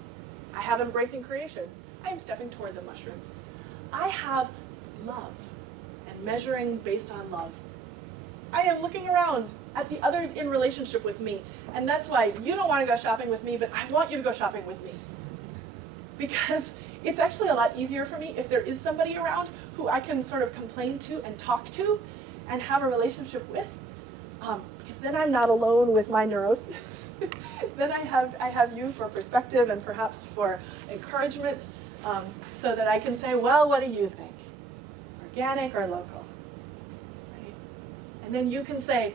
I have embracing creation, I am stepping toward the mushrooms. I have love and measuring based on love. I am looking around at the others in relationship with me, and that's why you don't want to go shopping with me, but I want you to go shopping with me. Because it's actually a lot easier for me if there is somebody around who I can sort of complain to and talk to and have a relationship with, because then I'm not alone with my neurosis. Then I have you for perspective and perhaps for encouragement, so that I can say, well, what do you think? Organic or local? Right? And then you can say,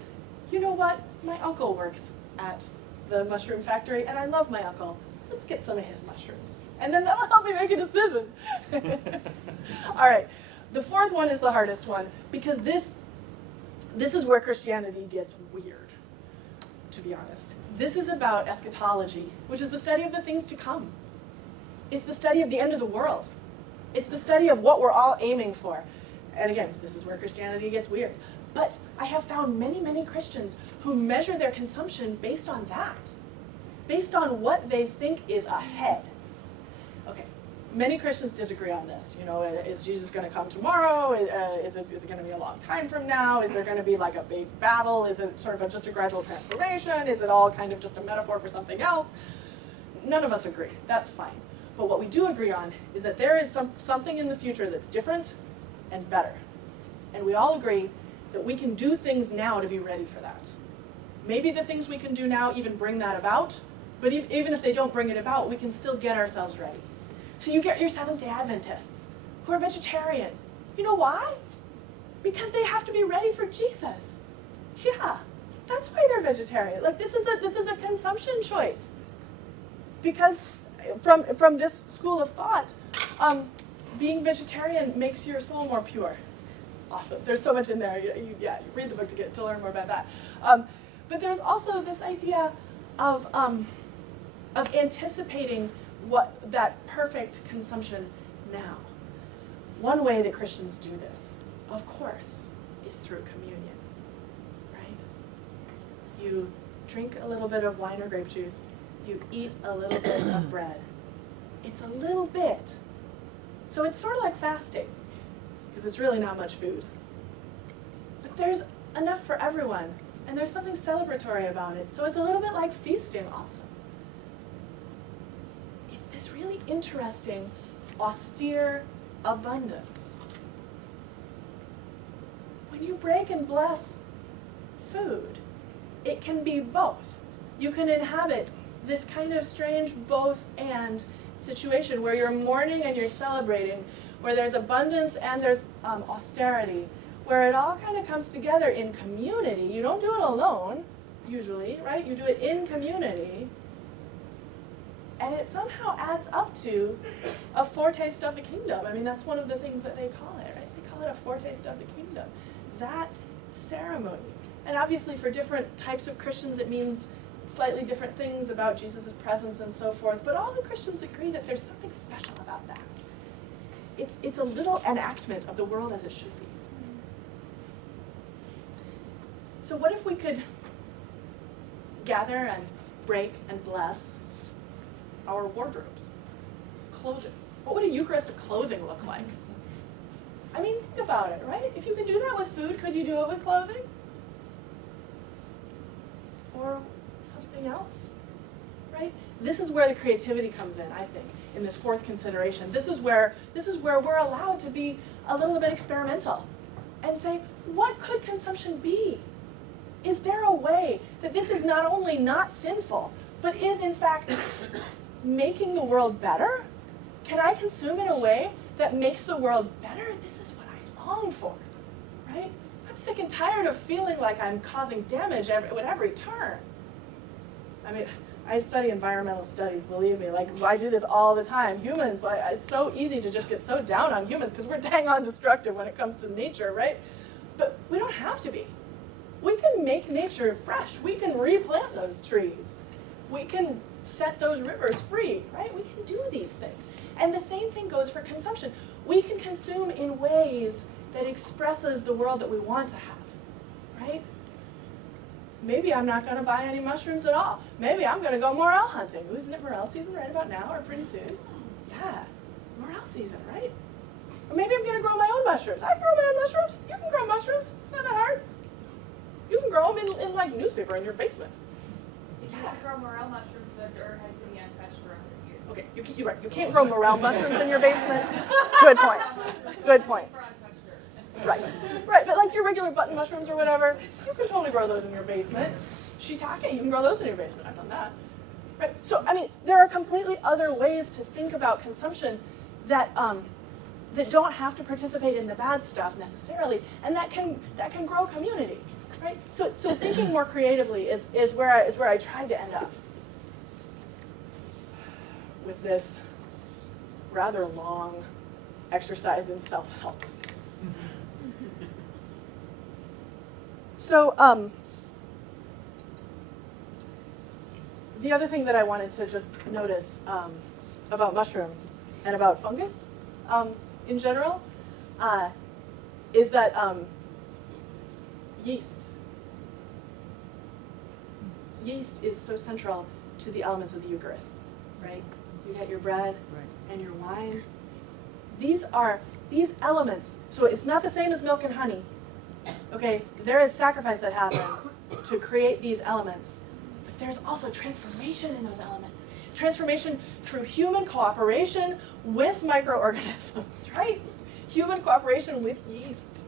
you know what? My uncle works at the mushroom factory, and I love my uncle. Let's get some of his mushrooms. And then that'll help me make a decision. All right. The fourth one is the hardest one, because this is where Christianity gets weird, to be honest. This is about eschatology, which is the study of the things to come. It's the study of the end of the world. It's the study of what we're all aiming for. And again, this is where Christianity gets weird. But I have found many, many Christians who measure their consumption based on that, based on what they think is ahead. Okay, many Christians disagree on this. You know, is Jesus going to come tomorrow? Is it going to be a long time from now? Is there going to be like a big battle? Is it sort of just a gradual transformation? Is it all kind of just a metaphor for something else? None of us agree. That's fine. But what we do agree on is that there is something in the future that's different and better. And we all agree that we can do things now to be ready for that. Maybe the things we can do now even bring that about, but even if they don't bring it about, we can still get ourselves ready. So you get your Seventh-day Adventists who are vegetarian. You know why? Because they have to be ready for Jesus. Yeah, that's why they're vegetarian. Like this is a consumption choice. Because from this school of thought, being vegetarian makes your soul more pure. Awesome. There's so much in there. You read the book to learn more about that. But there's also this idea of anticipating what that perfect consumption now. One way that Christians do this, of course, is through communion, right? You drink a little bit of wine or grape juice, you eat a little bit of bread. It's a little bit. So it's sort of like fasting, because it's really not much food. But there's enough for everyone, and there's something celebratory about it. So it's a little bit like feasting also. It's this really interesting, austere abundance. When you break and bless food, it can be both. You can inhabit this kind of strange both and situation where you're mourning and you're celebrating, where there's abundance and there's austerity, where it all kind of comes together in community. You don't do it alone, usually, right? You do it in community. And it somehow adds up to a foretaste of the kingdom. I mean, that's one of the things that they call it, right? They call it a foretaste of the kingdom. That ceremony. And obviously for different types of Christians, it means slightly different things about Jesus' presence and so forth. But all the Christians agree that there's something special about that. It's a little enactment of the world as it should be. So what if we could gather and break and bless our wardrobes, clothing? What would a Eucharist of clothing look like? I mean, think about it, right? If you could do that with food, could you do it with clothing? Or something else, right? This is where the creativity comes in, I think, in this fourth consideration. This is where we're allowed to be a little bit experimental and say, what could consumption be? Is there a way that this is not only not sinful, but is in fact making the world better? Can I consume in a way that makes the world better? This is what I long for, right? I'm sick and tired of feeling like I'm causing damage at every turn. I mean, I study environmental studies, believe me. Like, I do this all the time. Humans, like, it's so easy to just get so down on humans because we're dang on destructive when it comes to nature, right? But we don't have to be. We can make nature fresh. We can replant those trees. We can set those rivers free, right? We can do these things. And the same thing goes for consumption. We can consume in ways that expresses the world that we want to have, right? Maybe I'm not going to buy any mushrooms at all. Maybe I'm going to go morel hunting. Isn't it morel season right about now or pretty soon? Yeah, morel season, right? Or maybe I'm going to grow my own mushrooms. I grow my own mushrooms. You can grow mushrooms. It's not that hard. You can grow them in like newspaper in your basement. If you want to grow morel mushrooms, the dirt has to be untouched for 100 years. Okay, you're right. You can't grow morel mushrooms in your basement. Good point. Good point. For untouched dirt. Right, right. But like your regular button mushrooms or whatever, you can totally grow those in your basement. Shiitake, you can grow those in your basement. I've done that. Right. So I mean, there are completely other ways to think about consumption that that don't have to participate in the bad stuff necessarily, and that can grow community. Right? So thinking more creatively is where I tried to end up with this rather long exercise in self-help. So the other thing that I wanted to just notice about mushrooms and about fungus in general is that yeast is so central to the elements of the Eucharist, right? You get your bread and your wine. These elements, so it's not the same as milk and honey. Okay, there is sacrifice that happens to create these elements. But there's also transformation in those elements. Transformation through human cooperation with microorganisms, right? Human cooperation with yeast.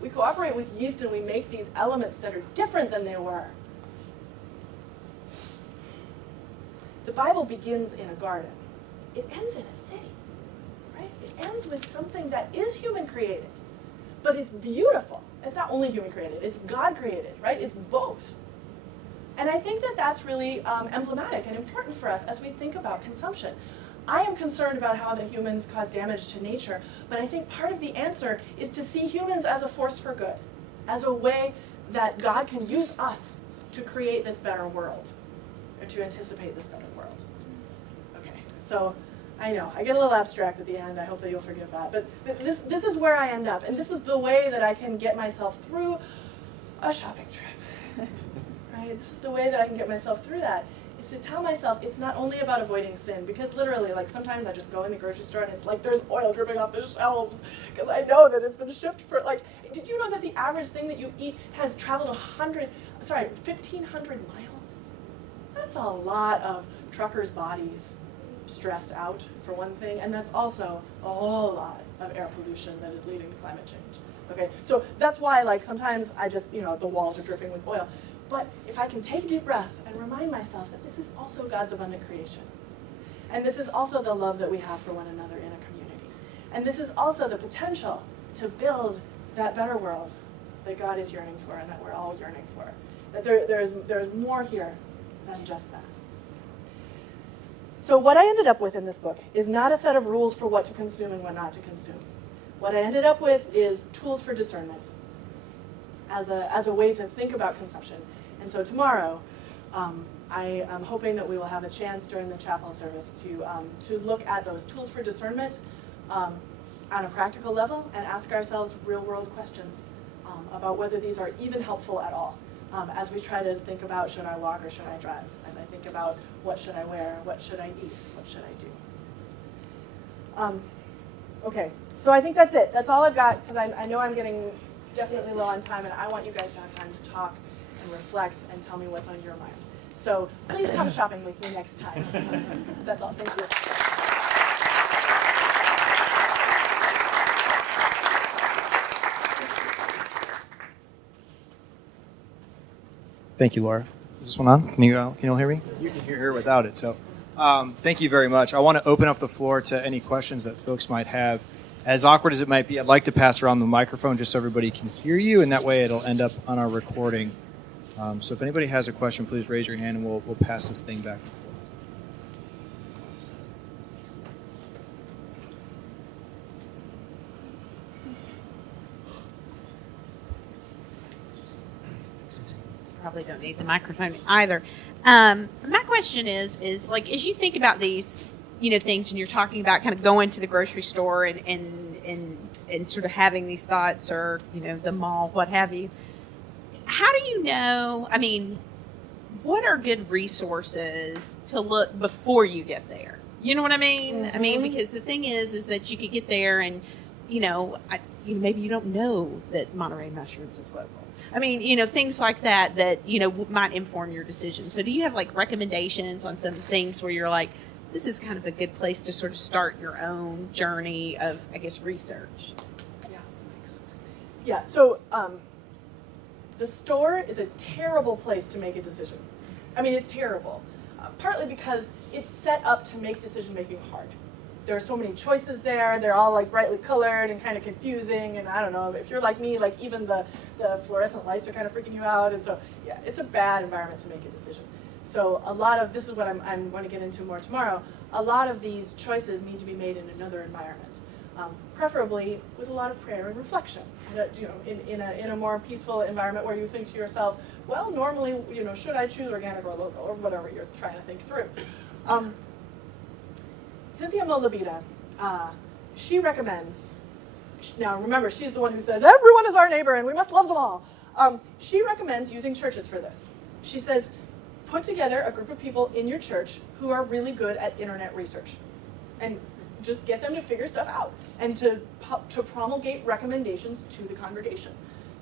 We cooperate with yeast and we make these elements that are different than they were. The Bible begins in a garden. It ends in a city, right? It ends with something that is human created, but it's beautiful. It's not only human created, it's God created, right? It's both. And I think that that's really emblematic and important for us as we think about consumption. I am concerned about how the humans cause damage to nature, but I think part of the answer is to see humans as a force for good, as a way that God can use us to create this better world, or to anticipate this better world. Okay, so I know, I get a little abstract at the end, I hope that you'll forgive that, but this is where I end up, and this is the way that I can get myself through a shopping trip. Right? This is the way that I can get myself through that. Is to tell myself it's not only about avoiding sin, because literally, like sometimes I just go in the grocery store and it's like there's oil dripping off the shelves because I know that it's been shipped for like. Did you know that the average thing that you eat has traveled 1,500 miles? That's a lot of truckers' bodies stressed out for one thing, and that's also a whole lot of air pollution that is leading to climate change. Okay, so that's why like sometimes I just the walls are dripping with oil. But if I can take a deep breath and remind myself that this is also God's abundant creation. And this is also the love that we have for one another in a community. And this is also the potential to build that better world that God is yearning for and that we're all yearning for. That there's more here than just that. So what I ended up with in this book is not a set of rules for what to consume and what not to consume. What I ended up with is tools for discernment as a way to think about consumption. And so tomorrow, I am hoping that we will have a chance during the chapel service to look at those tools for discernment on a practical level and ask ourselves real-world questions about whether these are even helpful at all as we try to think about should I walk or should I drive, as I think about what should I wear, what should I eat, what should I do. Okay, so I think that's it. That's all I've got because I know I'm getting definitely low on time and I want you guys to have time to talk and reflect and tell me what's on your mind. So please come shopping with me next time. That's all. Thank you. Thank you, Laura. Is this one on? Can you all hear me? You can hear her without it. So thank you very much. I want to open up the floor to any questions that folks might have. As awkward as it might be, I'd like to pass around the microphone just so everybody can hear you, and that way it'll end up on our recording. So if anybody has a question, please raise your hand and we'll pass this thing back and forth. Probably don't need the microphone either. My question is like, as you think about these, things, and you're talking about kind of going to the grocery store and sort of having these thoughts, or the mall, what have you. How do you know? I mean, what are good resources to look before you get there? You know what I mean? Mm-hmm. I mean, because the thing is that you could get there and maybe you don't know that Monterey Mushrooms is local. I mean, things like that might inform your decision. So do you have like recommendations on some things where you're like, this is kind of a good place to sort of start your own journey of, I guess, research? Yeah, so the store is a terrible place to make a decision. I mean, it's terrible. Partly because it's set up to make decision making hard. There are so many choices there. They're all like brightly colored and kind of confusing. And I don't know, if you're like me, like even the fluorescent lights are kind of freaking you out. And so, yeah, it's a bad environment to make a decision. So a lot of, this is what I'm going to get into more tomorrow, a lot of these choices need to be made in another environment, preferably with a lot of prayer and reflection, in a more peaceful environment where you think to yourself, well, normally, should I choose organic or local, or whatever you're trying to think through. Cynthia Molabita, she recommends, now remember, she's the one who says, everyone is our neighbor and we must love them all. She recommends using churches for this. She says, put together a group of people in your church who are really good at internet research. And just get them to figure stuff out and to promulgate recommendations to the congregation.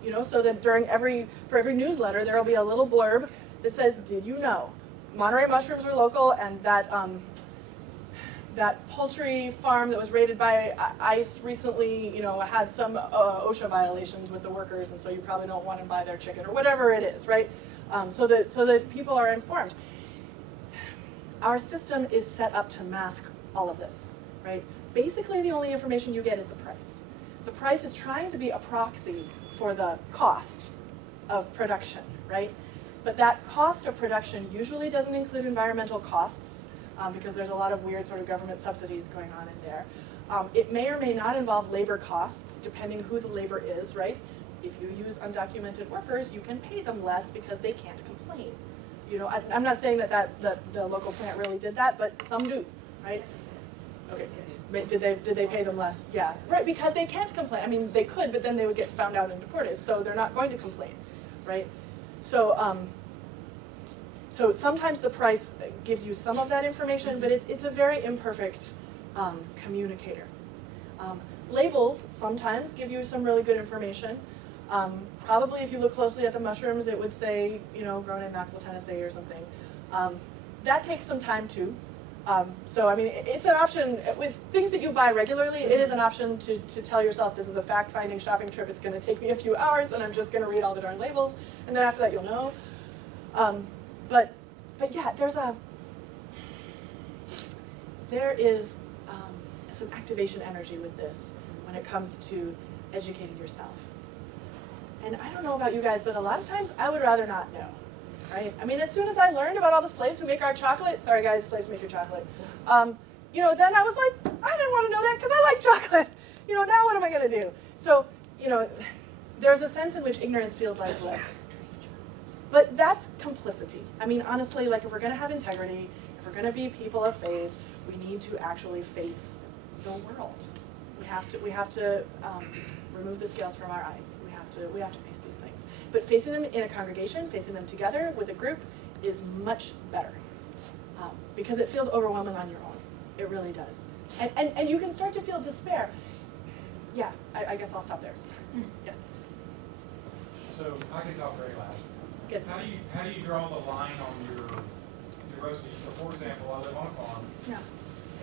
You know, so that for every newsletter, there will be a little blurb that says, did you know? Monterey mushrooms are local, and that poultry farm that was raided by ICE recently, you know, had some OSHA violations with the workers, and so you probably don't want to buy their chicken, or whatever it is, right? So that people are informed. Our system is set up to mask all of this, right? Basically, the only information you get is the price. The price is trying to be a proxy for the cost of production, right? But that cost of production usually doesn't include environmental costs, because there's a lot of weird sort of government subsidies going on in there. It may or may not involve labor costs, depending who the labor is, right? If you use undocumented workers, you can pay them less because they can't complain. You know, I'm not saying that the local plant really did that, but some do, right? Okay. Did they pay them less? Yeah, right, because they can't complain. I mean, they could, but then they would get found out and deported, so they're not going to complain, right? So, so sometimes the price gives you some of that information, but it's a very imperfect communicator. Labels sometimes give you some really good information. Probably if you look closely at the mushrooms, it would say, you know, grown in Knoxville, Tennessee or something. That takes some time too. So, I mean, it's an option with things that you buy regularly. It is an option to tell yourself, this is a fact-finding shopping trip. It's going to take me a few hours, and I'm just going to read all the darn labels. And then after that, you'll know. But yeah, there is some activation energy with this when it comes to educating yourself. And I don't know about you guys, but a lot of times I would rather not know. Right? I mean, as soon as I learned about all the slaves who make our chocolate, sorry guys, slaves make your chocolate, you know, then I was like, I didn't want to know that because I like chocolate. You know, now what am I going to do? So, you know, there's a sense in which ignorance feels like bliss. But that's complicity. I mean, honestly, like if we're going to have integrity, if we're going to be people of faith, we need to actually face the world. We have to remove the scales from our eyes. We have to face these things. But facing them in a congregation, facing them together with a group is much better because it feels overwhelming on your own. It really does. And you can start to feel despair. Yeah, I guess I'll stop there. Yeah. So I can talk very loud. Good. How do you draw the line on your neuroses? So for example, I live on a farm. Yeah.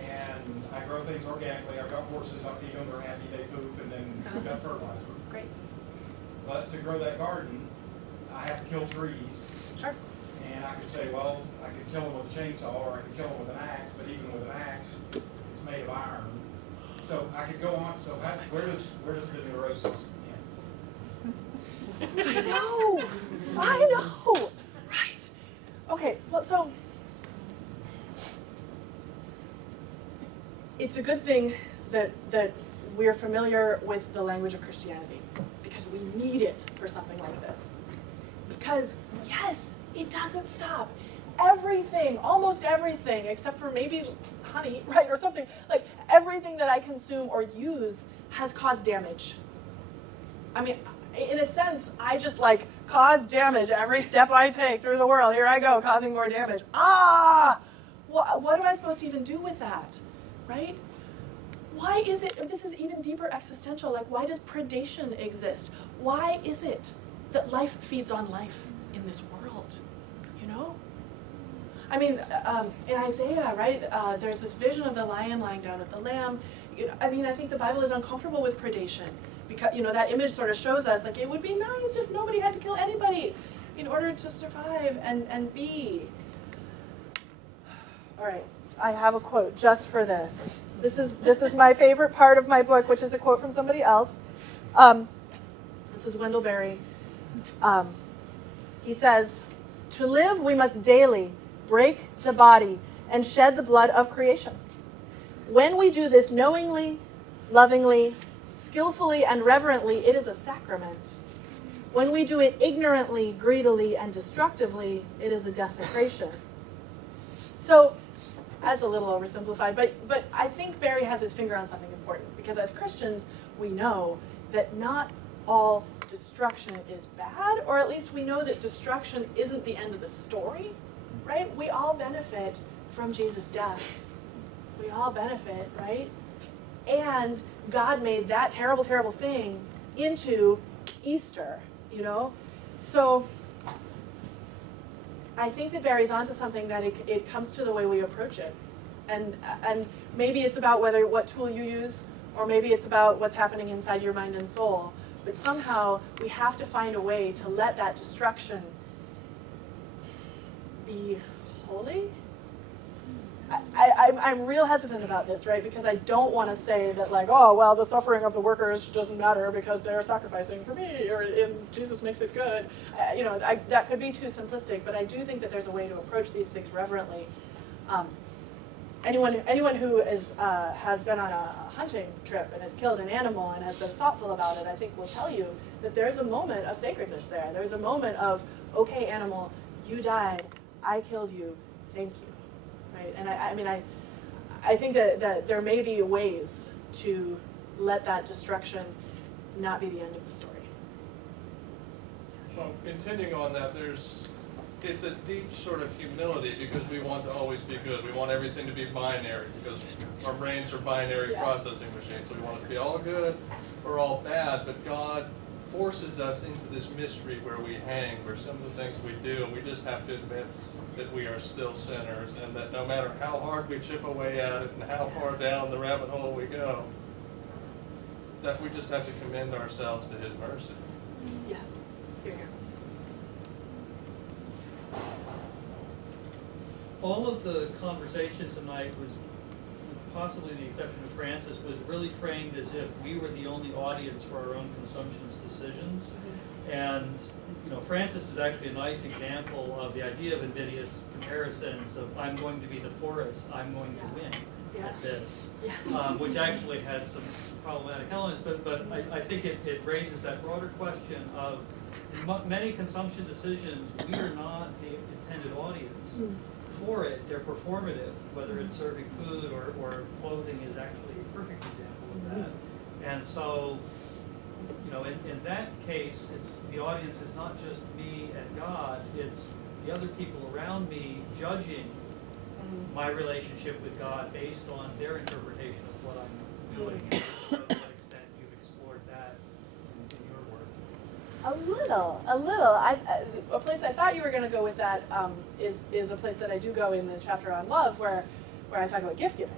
And I grow things organically. I've got horses, I feed them, they're happy, they poop, and then we've got fertilizer. Great. But to grow that garden, I have to kill trees. Sure. And I could say, well, I could kill them with a chainsaw or I could kill them with an axe, but even with an axe, it's made of iron. So I could go on. So where does the neurosis end? I know. Right. Okay. Well, so it's a good thing that we're familiar with the language of Christianity. We need it for something like this. Because, yes, it doesn't stop. Everything, almost everything, except for maybe honey, right, or something, like everything that I consume or use has caused damage. I mean, in a sense, I just like cause damage every step I take through the world. Here I go, causing more damage. What am I supposed to even do with that, right? Why is it, this is even deeper existential, like why does predation exist? Why is it that life feeds on life in this world, you know? I mean, in Isaiah, right, there's this vision of the lion lying down with the lamb. You know, I mean, I think the Bible is uncomfortable with predation because, you know, that image sort of shows us, like, it would be nice if nobody had to kill anybody in order to survive and be. All right, I have a quote just for this. This is my favorite part of my book, which is a quote from somebody else. This is Wendell Berry. He says, "To live, we must daily break the body and shed the blood of creation. When we do this knowingly, lovingly, skillfully, and reverently, it is a sacrament. When we do it ignorantly, greedily, and destructively, it is a desecration." So, that's a little oversimplified, but I think Barry has his finger on something important, because as Christians, we know that not all destruction is bad, or at least we know that destruction isn't the end of the story. right? We all benefit from Jesus' death. We all benefit, right? And God made that terrible, terrible thing into Easter, you know? So I think that Barry's onto something, that it comes to the way we approach it. And maybe it's about what tool you use, or maybe it's about what's happening inside your mind and soul. But somehow we have to find a way to let that destruction be holy. I'm real hesitant about this, right? Because I don't want to say that, like, oh, well, the suffering of the workers doesn't matter because they're sacrificing for me, or Jesus makes it good. That could be too simplistic, but I do think that there's a way to approach these things reverently. Anyone who has been on a hunting trip and has killed an animal and has been thoughtful about it, I think will tell you that there's a moment of sacredness there. There's a moment of, okay, animal, you died, I killed you, thank you. Right? And I think that there may be ways to let that destruction not be the end of the story. Well, continuing on that, it's a deep sort of humility, because we want to always be good. We want everything to be binary, because our brains are binary processing machines. So we want it to be all good or all bad, but God forces us into this mystery where we hang, where some of the things we do, and we just have to admit that we are still sinners, and that no matter how hard we chip away at it and how far down the rabbit hole we go, that we just have to commend ourselves to His mercy. Yeah. Here. All of the conversation tonight was, with possibly the exception of Francis, was really framed as if we were the only audience for our own consumption's decisions. And Francis is actually a nice example of the idea of invidious comparisons of, I'm going to be the poorest, I'm going to win at this, which actually has some problematic elements, but I think it raises that broader question of, in many consumption decisions, we are not the intended audience for it. They're performative, whether it's serving food or clothing is actually a perfect example of that. And so, in that case, the audience is not just me and God, it's the other people around me judging my relationship with God based on their interpretation of what I'm doing. And to what extent you've explored that in your work. A little. A place I thought you were going to go with that is a place that I do go in the chapter on love, where I talk about gift giving,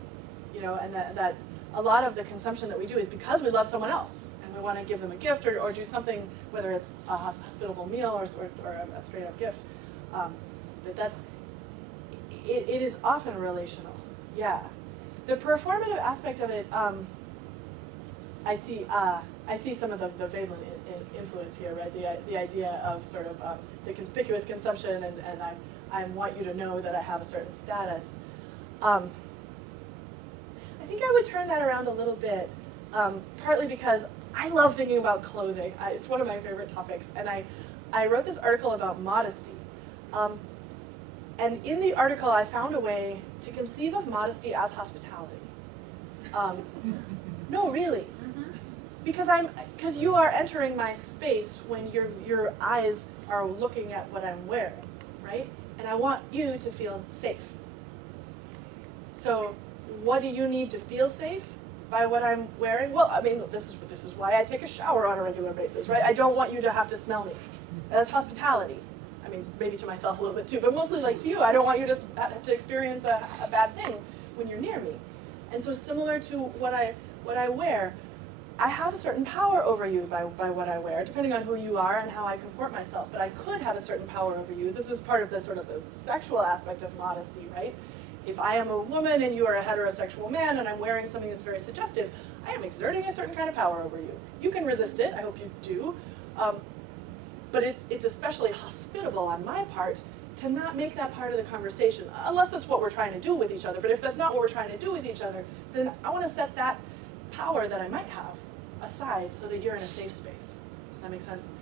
and that a lot of the consumption that we do is because we love someone else. We want to give them a gift or do something, whether it's a hospitable meal or a straight up gift. But it is often relational. Yeah. The performative aspect of it, I see some of the Veblen influence here, right? The idea of sort of the conspicuous consumption and I want you to know that I have a certain status. I think I would turn that around a little bit, partly because I love thinking about clothing. It's one of my favorite topics. And I wrote this article about modesty. And in the article, I found a way to conceive of modesty as hospitality. No, really. Because you are entering my space when your eyes are looking at what I'm wearing, right? And I want you to feel safe. So what do you need to feel safe? By what I'm wearing? Well, this is why I take a shower on a regular basis, right? I don't want you to have to smell me. That's hospitality. Maybe to myself a little bit too, but mostly like to you. I don't want you to experience a bad thing when you're near me. And so similar to what I wear, I have a certain power over you by what I wear, depending on who you are and how I comport myself. But I could have a certain power over you. This is part of the sort of the sexual aspect of modesty, right? If I am a woman and you are a heterosexual man and I'm wearing something that's very suggestive, I am exerting a certain kind of power over you. You can resist it, I hope you do, but it's especially hospitable on my part to not make that part of the conversation, unless that's what we're trying to do with each other. But if that's not what we're trying to do with each other, then I want to set that power that I might have aside so that you're in a safe space. Does that make sense?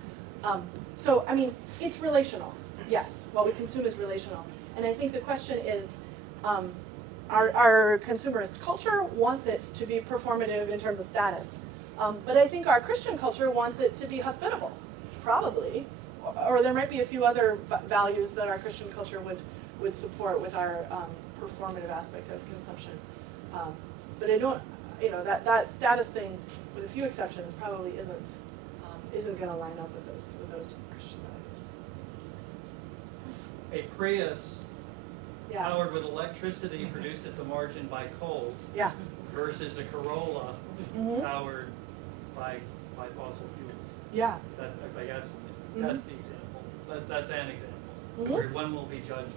It's relational. Yes, what we consume is relational. And I think the question is, our consumerist culture wants it to be performative in terms of status. But I think our Christian culture wants it to be hospitable, probably. Or there might be a few other values that our Christian culture would support with our performative aspect of consumption. But I don't, that status thing, with a few exceptions, probably isn't going to line up with those Christian values. A Prius Yeah. powered with electricity produced at the margin by coal Yeah. versus a Corolla Mm-hmm. powered by fossil fuels. Yeah. That, I guess, Mm-hmm. that's the example. That's an example. Mhm. Where one will be judged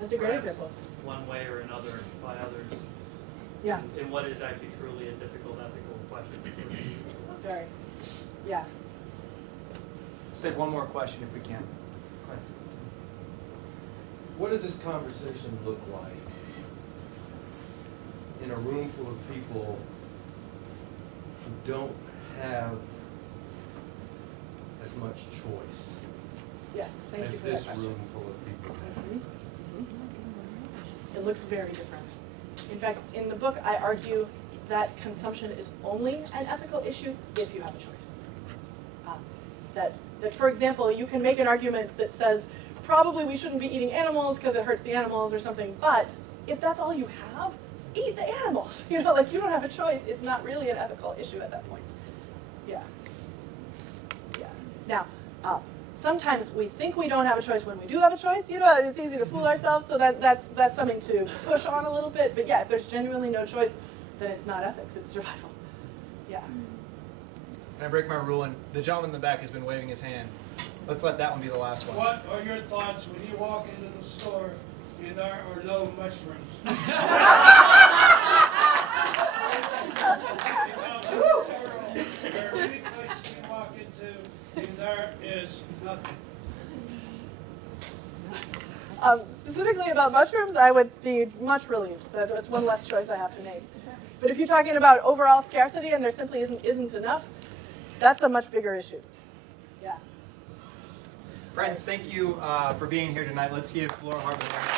That's a great perhaps example. one way or another by others. Yeah. In what is actually truly a difficult ethical question. Very. Yeah. Let's take one more question if we can. Go ahead. What does this conversation look like in a room full of people who don't have as much choice Yes. Thank you as for that this question. room full of people has? It looks very different. In fact, in the book, I argue that consumption is only an ethical issue if you have a choice. That, for example, you can make an argument that says, probably we shouldn't be eating animals because it hurts the animals or something, but if that's all you have, eat the animals. You don't have a choice. It's not really an ethical issue at that point. Yeah. Yeah. Now, sometimes we think we don't have a choice when we do have a choice. It's easy to fool ourselves, so that's something to push on a little bit. But yeah, if there's genuinely no choice, then it's not ethics, it's survival. Yeah. Can I break my rule? And the gentleman in the back has been waving his hand. Let's let that one be the last one. What are your thoughts when you walk into the store and there are no mushrooms? There are many places you walk into and there is nothing. Specifically about mushrooms, I would be much relieved that there's one less choice I have to make. But if you're talking about overall scarcity and there simply isn't enough, that's a much bigger issue. Yeah. Friends, thank you for being here tonight. Let's give Laura Hartman a round of applause.